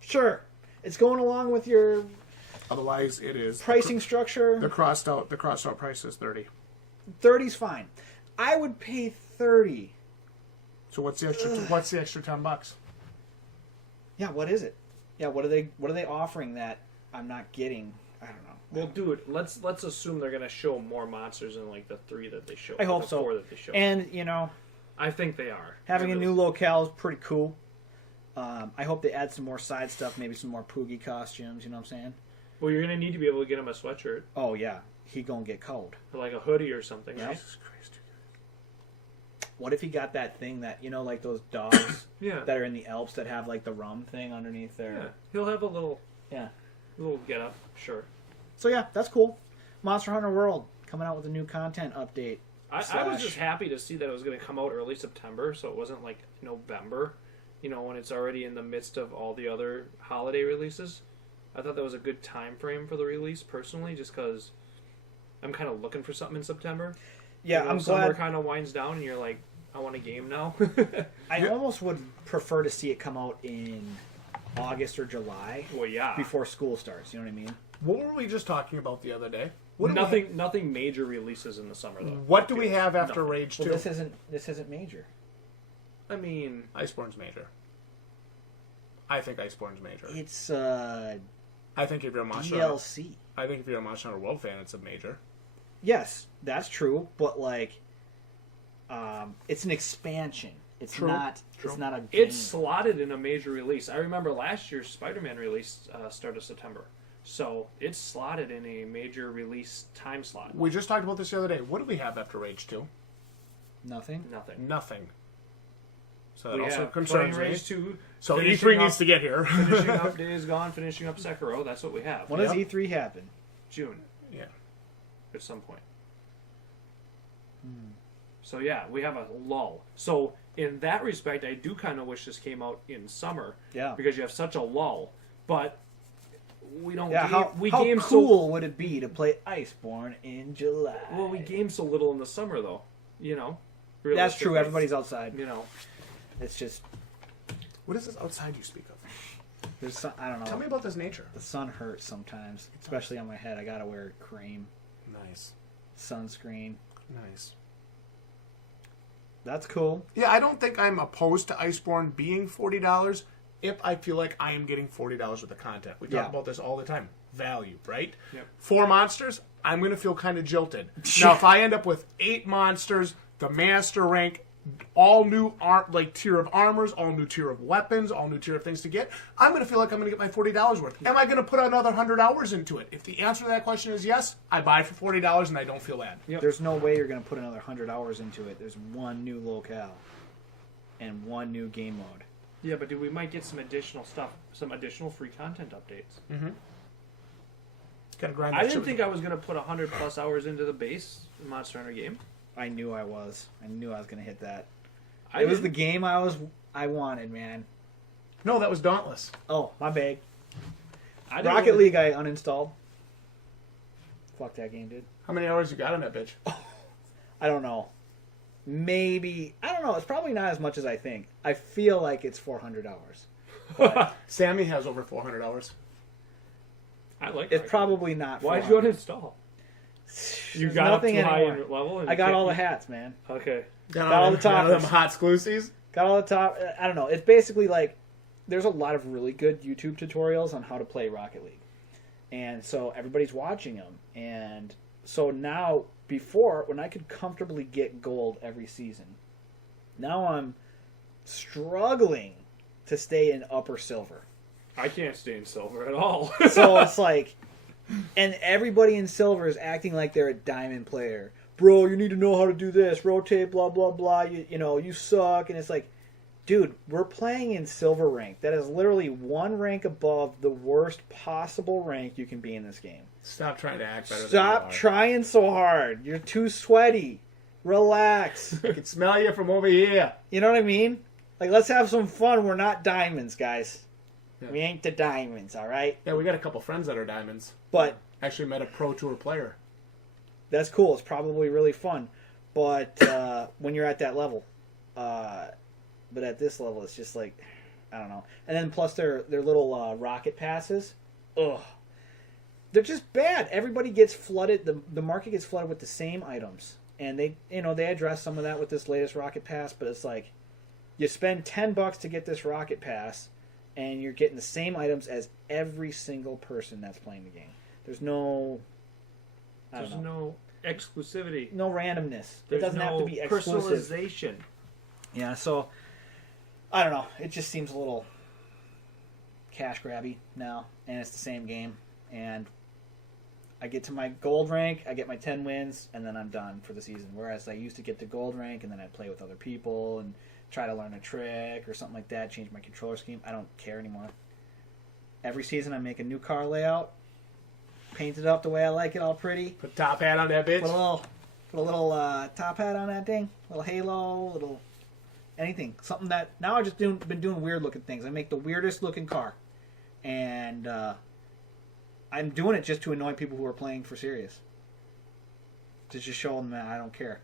Sure. It's going along with your Otherwise, it is pricing structure. The crossed out price is $30. 30's fine. I would pay $30. So what's the extra? What's the extra $10? Yeah, what is it? Yeah, what are they offering that I'm not getting? I don't know. Well, dude, let's assume they're gonna show more monsters than like the 3 that they showed. I hope the so. 4 that they showed. And you know, I think they are having I a really- new locale is pretty cool. I hope they add some more side stuff, maybe some more Poogie costumes. You know what I'm saying? Well, you're gonna need to be able to get him a sweatshirt Oh yeah, he gonna get cold. or like a hoodie or something, Yep. right? Jesus Christ. What if he got that thing that, like those dogs Yeah. that are in the Alps that have like the rum thing underneath their... Yeah. He'll have a little Yeah. get up, sure. So yeah, that's cool. Monster Hunter World coming out with a new content update. I was just happy to see that it was going to come out early September, so it wasn't like November, when it's already in the midst of all the other holiday releases. I thought that was a good time frame for the release, personally, just because I'm kind of looking for something in September. Yeah, I'm summer glad. kind of winds down, and you're like, I want a game now. I almost would prefer to see it come out in August or July. Well, yeah. Before school starts, you know what I mean? What were we just talking about the other day? Nothing major releases in the summer, though. What do we have after Nothing. Rage 2? Well, this isn't major. I mean... Iceborne's major. I think Iceborne's major. It's I think if you're a Monster DLC. I think if you're a Monster Hunter World fan, it's a major. Yes, that's true, but it's an expansion. It's True. not. True. It's not a game. It's slotted in a major release. I remember last year's Spider-Man release start of September. So it's slotted in a major release time slot. We just talked about this the other day. What do we have after Rage 2? Nothing. Nothing. So that We also have concerns playing me. Rage 2. So finishing E3 up- needs to get here. finishing up Days Gone, finishing up Sekiro. That's what we have. When does E3 happen? June Yeah. at some point. So yeah, we have a lull. So in that respect, I do kind of wish this came out in summer. Yeah. Because you have such a lull. But we don't. Yeah. game, How game cool would it be to play Iceborne in July? Well, we game so little in the summer, though. That's true. realistically. Everybody's outside. It's just What is this outside you speak of? there's some, I don't know. Tell me about this nature. The sun hurts sometimes, especially on my head. I gotta wear cream, Nice. sunscreen. Nice. That's cool. Yeah, I don't think I'm opposed to Iceborne being $40 if I feel like I am getting $40 worth of content. We talk Yeah. about this all the time. Value, right? Yep. 4 monsters, I'm going to feel kind of jilted. Now, if I end up with 8 monsters, the master rank, all new tier of armors, all new tier of weapons, all new tier of things to get, I'm going to feel like I'm going to get my $40 worth. Am I going to put another 100 hours into it? If the answer to that question is yes, I buy for $40 and I don't feel bad. Yep. There's no way you're gonna put another 100 hours into it. There's one new locale and one new game mode. Yeah, but we might get some additional stuff, some additional free content updates. Gotta grind I that didn't shit. think I was going to put 100+ hours into the base Monster Hunter game. I knew I was. I knew I was gonna hit that. I It was the didn't. game I wanted, man. No, that was Dauntless. Oh, my bad. I didn't Rocket really- League I uninstalled. Fuck that game, dude. How many hours you got on that bitch? I don't know. Maybe I don't know. It's probably not as much as I think. I feel like it's 400 hours. Sammy has over 400 hours. I like It's Rocket probably not. Why'd you 400. uninstall? You There's got up nothing too high anymore. in level? And I you got can't- all the hats, man. Okay. Got all the toppers. them hot exclusives. Got all the top. I don't know. It's basically like there's a lot of really good YouTube tutorials on how to play Rocket League, and so everybody's watching them. And so now, before when I could comfortably get gold every season, now I'm struggling to stay in upper silver. I can't stay in silver at all. So it's like, and everybody in silver is acting like they're a diamond player. Bro, you need to know how to do this. Rotate, blah, blah, blah. You suck. And it's like, dude, we're playing in silver rank. That is literally one rank above the worst possible rank you can be in this game. Stop trying to act better Stop than trying so hard. You're too sweaty. Relax. I can smell you from over here. You know what I mean? Like, let's have some fun. We're not diamonds, guys. Yeah. We ain't the diamonds, all right? Yeah, we got a couple friends that are diamonds. But Actually met a Pro Tour player. that's cool. It's probably really fun. But when you're at that level. But at this level, it's just like, I don't know. And then plus their little rocket passes. Ugh. They're just bad. Everybody gets flooded. The market gets flooded with the same items. And they address some of that with this latest rocket pass. But it's like, you spend $10 to get this rocket pass, and you're getting the same items as every single person that's playing the game. There's no... I There's don't know. no exclusivity. No randomness. There's it doesn't have to be exclusive. personalization. Yeah, so I don't know. It just seems a little cash grabby now, and it's the same game. And I get to my gold rank, I get my 10 wins, and then I'm done for the season. Whereas I used to get to gold rank, and then I'd play with other people and try to learn a trick or something like that, change my controller scheme. I don't care anymore. Every season I make a new car layout, paint it up the way I like it, all pretty. Put top hat on that bitch. Put a little top hat on that thing, little halo, little anything. Something that, now I've just been doing weird looking things. I make the weirdest looking car. And I'm doing it just to annoy people who are playing for serious. To just show them that I don't care.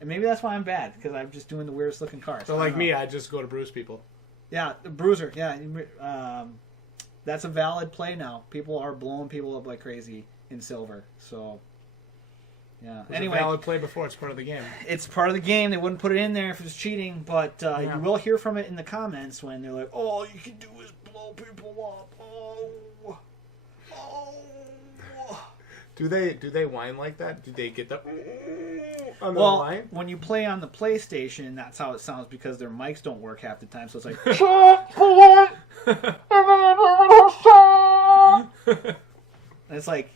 And maybe that's why I'm bad, because I'm just doing the weirdest looking cars. So like me, I just go to bruise people. Yeah, the bruiser. Yeah, that's a valid play now. People are blowing people up like crazy in silver. So, yeah. Anyway, a valid play before it's part of the game. It's part of the game. They wouldn't put it in there if it's cheating, but you will hear from it in the comments when they're like, "All you can do is blow people up." Oh. Do they whine like that? Do they get the on the Well, line? when you play on the PlayStation, that's how it sounds because their mics don't work half the time. So it's like, and it's like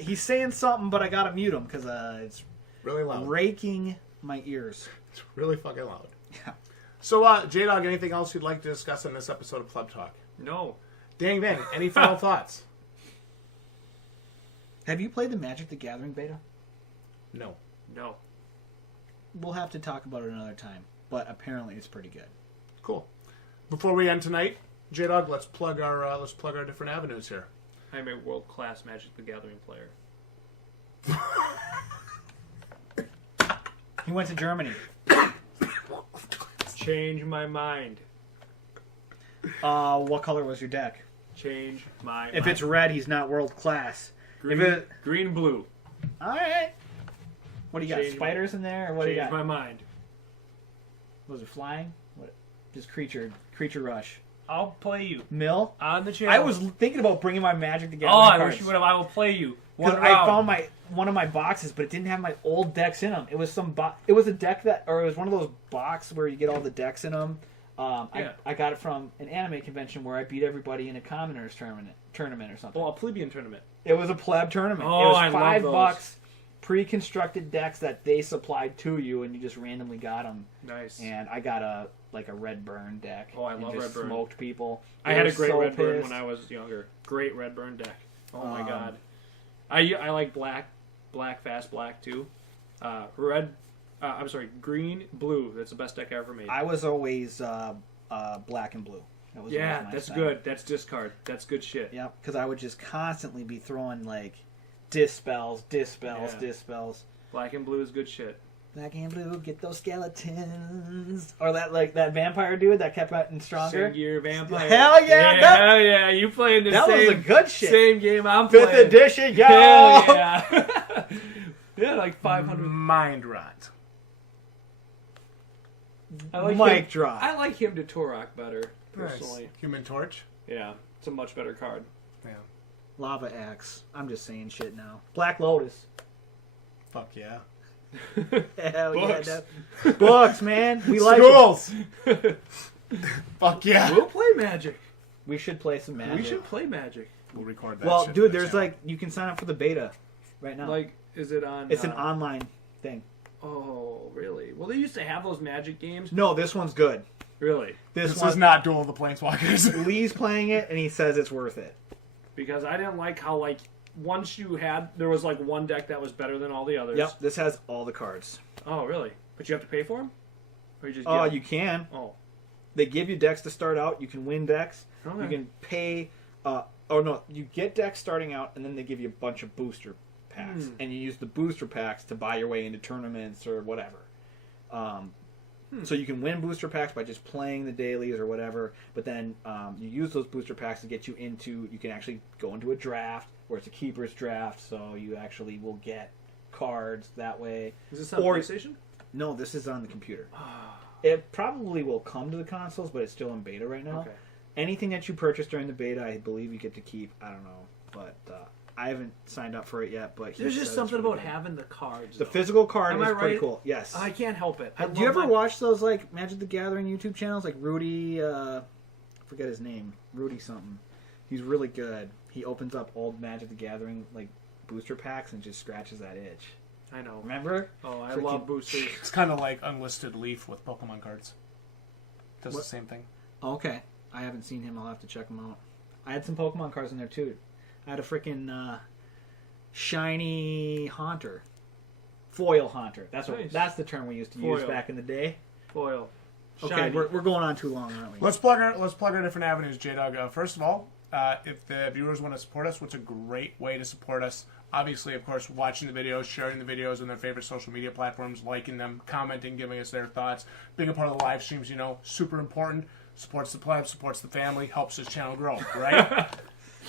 he's saying something, but I gotta mute him because it's Really loud. raking my ears. It's really fucking loud. Yeah. So, Jdog, anything else you'd like to discuss in this episode of Pleb Talk? No. DangVang, any final thoughts? Have you played the Magic the Gathering beta? No. No. We'll have to talk about it another time, but apparently it's pretty good. Cool. Before we end tonight, Jdog, let's plug our different avenues here. I'm a world-class Magic the Gathering player. He went to Germany. Change my mind. What color was your deck? Change my If mind. it's red, he's not world class. green, green, blue. All right. What do you got? Change Spiders in there, or what do you Change got? my mind. Was it flying? What? Just creature rush. I'll play you Mill. on the channel. I was thinking about bringing my Magic the Oh, Gathering I cards. wish you would have. I will play you. One Because I round. found one of my boxes, but it didn't have my old decks in them. It was it was a deck it was one of those boxes where you get all the decks in them. Yeah. I got it from an anime convention where I beat everybody in a commoners tournament or something. Oh, a plebeian tournament. It was a pleb tournament. Oh, it was I love those. $5 pre-constructed decks that they supplied to you, and you just randomly got them. Nice. And I got a red burn deck. Oh, I and love just red burn. Smoked people. I They had were a great so red burn pissed. when I was younger. Great red burn deck. Oh my god. I like black fast black too. Green, blue. That's the best deck I ever made. I was always black and blue. That was yeah, always my that's style. good. That's discard. That's good shit. Yep, because I would just constantly be throwing like dispels. Yeah. Black and blue is good shit. Black and blue, get those skeletons. Or that vampire dude that kept getting stronger. Gear vampire. Hell yeah! Hell yeah! You playing the That same, was a good shit. Same game I'm Fifth playing. edition, yo! Hell yeah! Yeah, like 500. Mind rot. I like Mic him. drop. I like him to Turok better personally. Nice. Human Torch. Yeah, it's a much better card. Yeah. Lava Axe. I'm just saying shit now. Black Lotus. Fuck yeah. Hell Books. yeah. Books, man. We like it. Schools. Fuck yeah. We'll play Magic. We should play some Magic. We should play Magic. We'll record that. Well, shit dude, for the there's channel. you can sign up for the beta right now. Like, is it on? It's an online thing. Oh, really? Well, they used to have those Magic games. No, this one's good. Really? This is not Duel of the Planeswalkers. Lee's playing it, and he says it's worth it. Because I didn't like how once you had there was one deck that was better than all the others. Yep, this has all the cards. Oh, really? But you have to pay for them? Or you just Oh, get 'em? you can. Oh. They give you decks to start out. You can win decks. Okay. You can pay. You get decks starting out, and then they give you a bunch of booster packs, and you use the booster packs to buy your way into tournaments or whatever. So you can win booster packs by just playing the dailies or whatever, but then you use those booster packs to get you into. You can actually go into a draft where it's a keeper's draft, so you actually will get cards that way. Is this on Or- PlayStation? No, this is on the computer. It probably will come to the consoles, but it's still in beta right now. Okay. Anything that you purchase during the beta, I believe you get to keep. I don't know, but I haven't signed up for it yet. But There's he just says something it's really about good. having the cards. The though. physical card Am is I pretty right? cool. Yes. I can't help it. Do you ever watch those Magic the Gathering YouTube channels like Rudy? I forget his name. Rudy something. He's really good. He opens up old Magic the Gathering booster packs and just scratches that itch. I know. Remember? Oh, I love boosters. It's kind of like Unlisted Leaf with Pokemon cards. Does the same thing. Okay. I haven't seen him. I'll have to check him out. I had some Pokemon cards in there, too. I had a freaking shiny Haunter. Foil Haunter. That's the term we used to use back in the day. Foil. Okay, Shiny. we're going on too long, aren't we? Let's plug our different avenues, Jdog. First of all, if the viewers want to support us, what's a great way to support us? Obviously, of course, watching the videos, sharing the videos on their favorite social media platforms, liking them, commenting, giving us their thoughts, being a part of the live streams, super important. Supports the plebs, supports the family, helps this channel grow, right?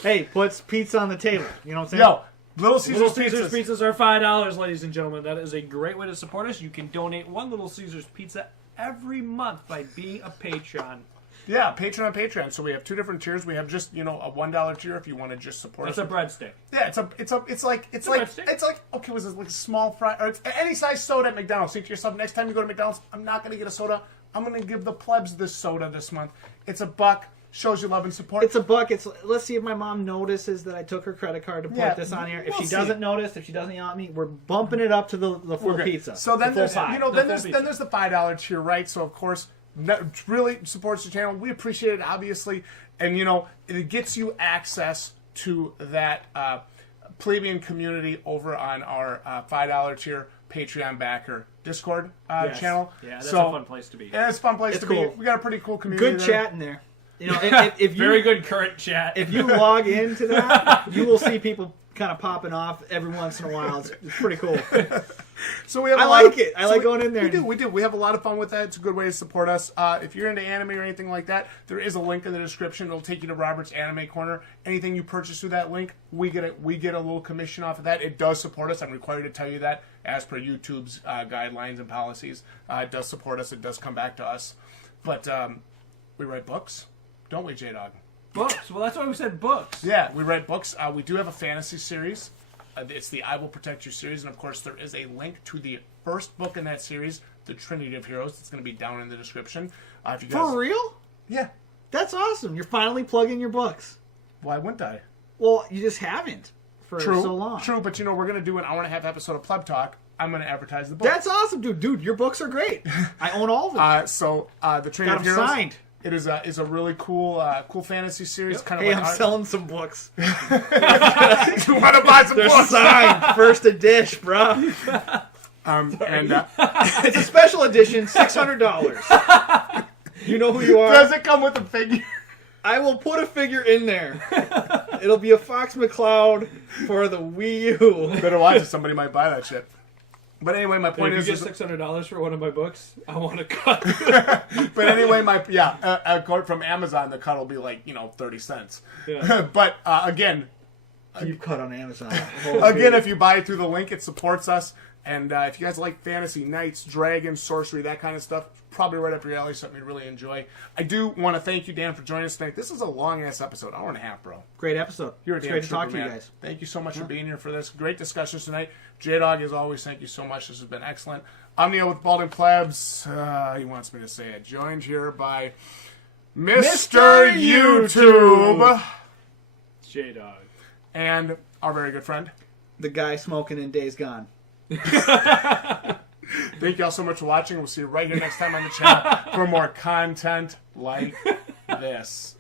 Hey, puts pizza on the table. You know what I'm saying? Yo, Little Caesars pizzas are $5, ladies and gentlemen. That is a great way to support us. You can donate one Little Caesars pizza every month by being a patron. Yeah, Patreon. So we have two different tiers. We have just a $1 tier if you want to just support us. It's a breadstick. Yeah, it's like okay, was it like a small fry or it's any size soda at McDonald's? Think to yourself, next time you go to McDonald's, I'm not going to get a soda. I'm going to give the plebs this soda this month. It's $1. Shows you love and support. It's $1. Let's see if my mom notices that I took her credit card to put this on here. If she doesn't notice, if she doesn't yell at me, we're bumping it up to the full pizza. So then there's pie. then there's the $5 tier, right? So of course, really supports the channel. We appreciate it, obviously, and it gets you access to that plebeian community over on our $5 tier Patreon backer Discord channel. Yeah, that's a fun place to be. Yeah, it's a fun place to be. We got a pretty cool community. Good chat in there. If you, very good current chat. If you log into that, you will see people kind of popping off every once in a while. It's pretty cool. So we have. I like going in there. We do. We have a lot of fun with that. It's a good way to support us. If you're into anime or anything like that, there is a link in the description. It'll take you to Robert's Anime Corner. Anything you purchase through that link, we get a little commission off of that. It does support us. I'm required to tell you that as per YouTube's guidelines and policies. It does support us. It does come back to us. But we write books, don't we, Jdog? Books. Well, that's why we said books. Yeah, we write books. We do have a fantasy series. It's the I Will Protect You series, and of course there is a link to the first book in that series, The Trinity of Heroes. It's going to be down in the description. If you guys... For real? Yeah. That's awesome. You're finally plugging your books. Why wouldn't I? Well, you just haven't for so long. True, but we're going to do an hour-and-a-half episode of Pleb Talk. I'm going to advertise the book. That's awesome, dude. Dude, your books are great. I own all of them. The Trinity of Heroes... signed. It is a really cool fantasy series. Yep. Kind of hey, like I'm selling some books. You want to buy some They're books? signed. First edition, bro. It's a special edition, $600. You know who you are. Does it come with a figure? I will put a figure in there. It'll be a Fox McCloud for the Wii U. Better watch it. Somebody might buy that shit. But anyway, my point is, is, you get $600 for one of my books, I want a cut. But anyway, a quote from Amazon, the cut will be like 30 cents. Yeah. But again, Deep cut on Amazon. Again, if you buy it through the link, it supports us. And if you guys like fantasy, knights, dragons, sorcery, that kind of stuff, probably right up your alley, something you really enjoy. I do want to thank you, Dan, for joining us tonight. This is a long-ass episode, hour and a half, bro. Great episode. It's great to talk to you guys. Thank you so much for being here for this. Great discussions tonight. Jdog, as always, thank you so much. This has been excellent. I'm Neil with Balding Plebs. He wants me to say it. Joined here by Mr. YouTube. Jdog. And our very good friend. The guy smoking in Days Gone. Thank you all so much for watching. We'll see you right here next time on the channel for more content like this.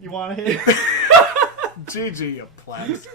You want to hit? GG, you plebs.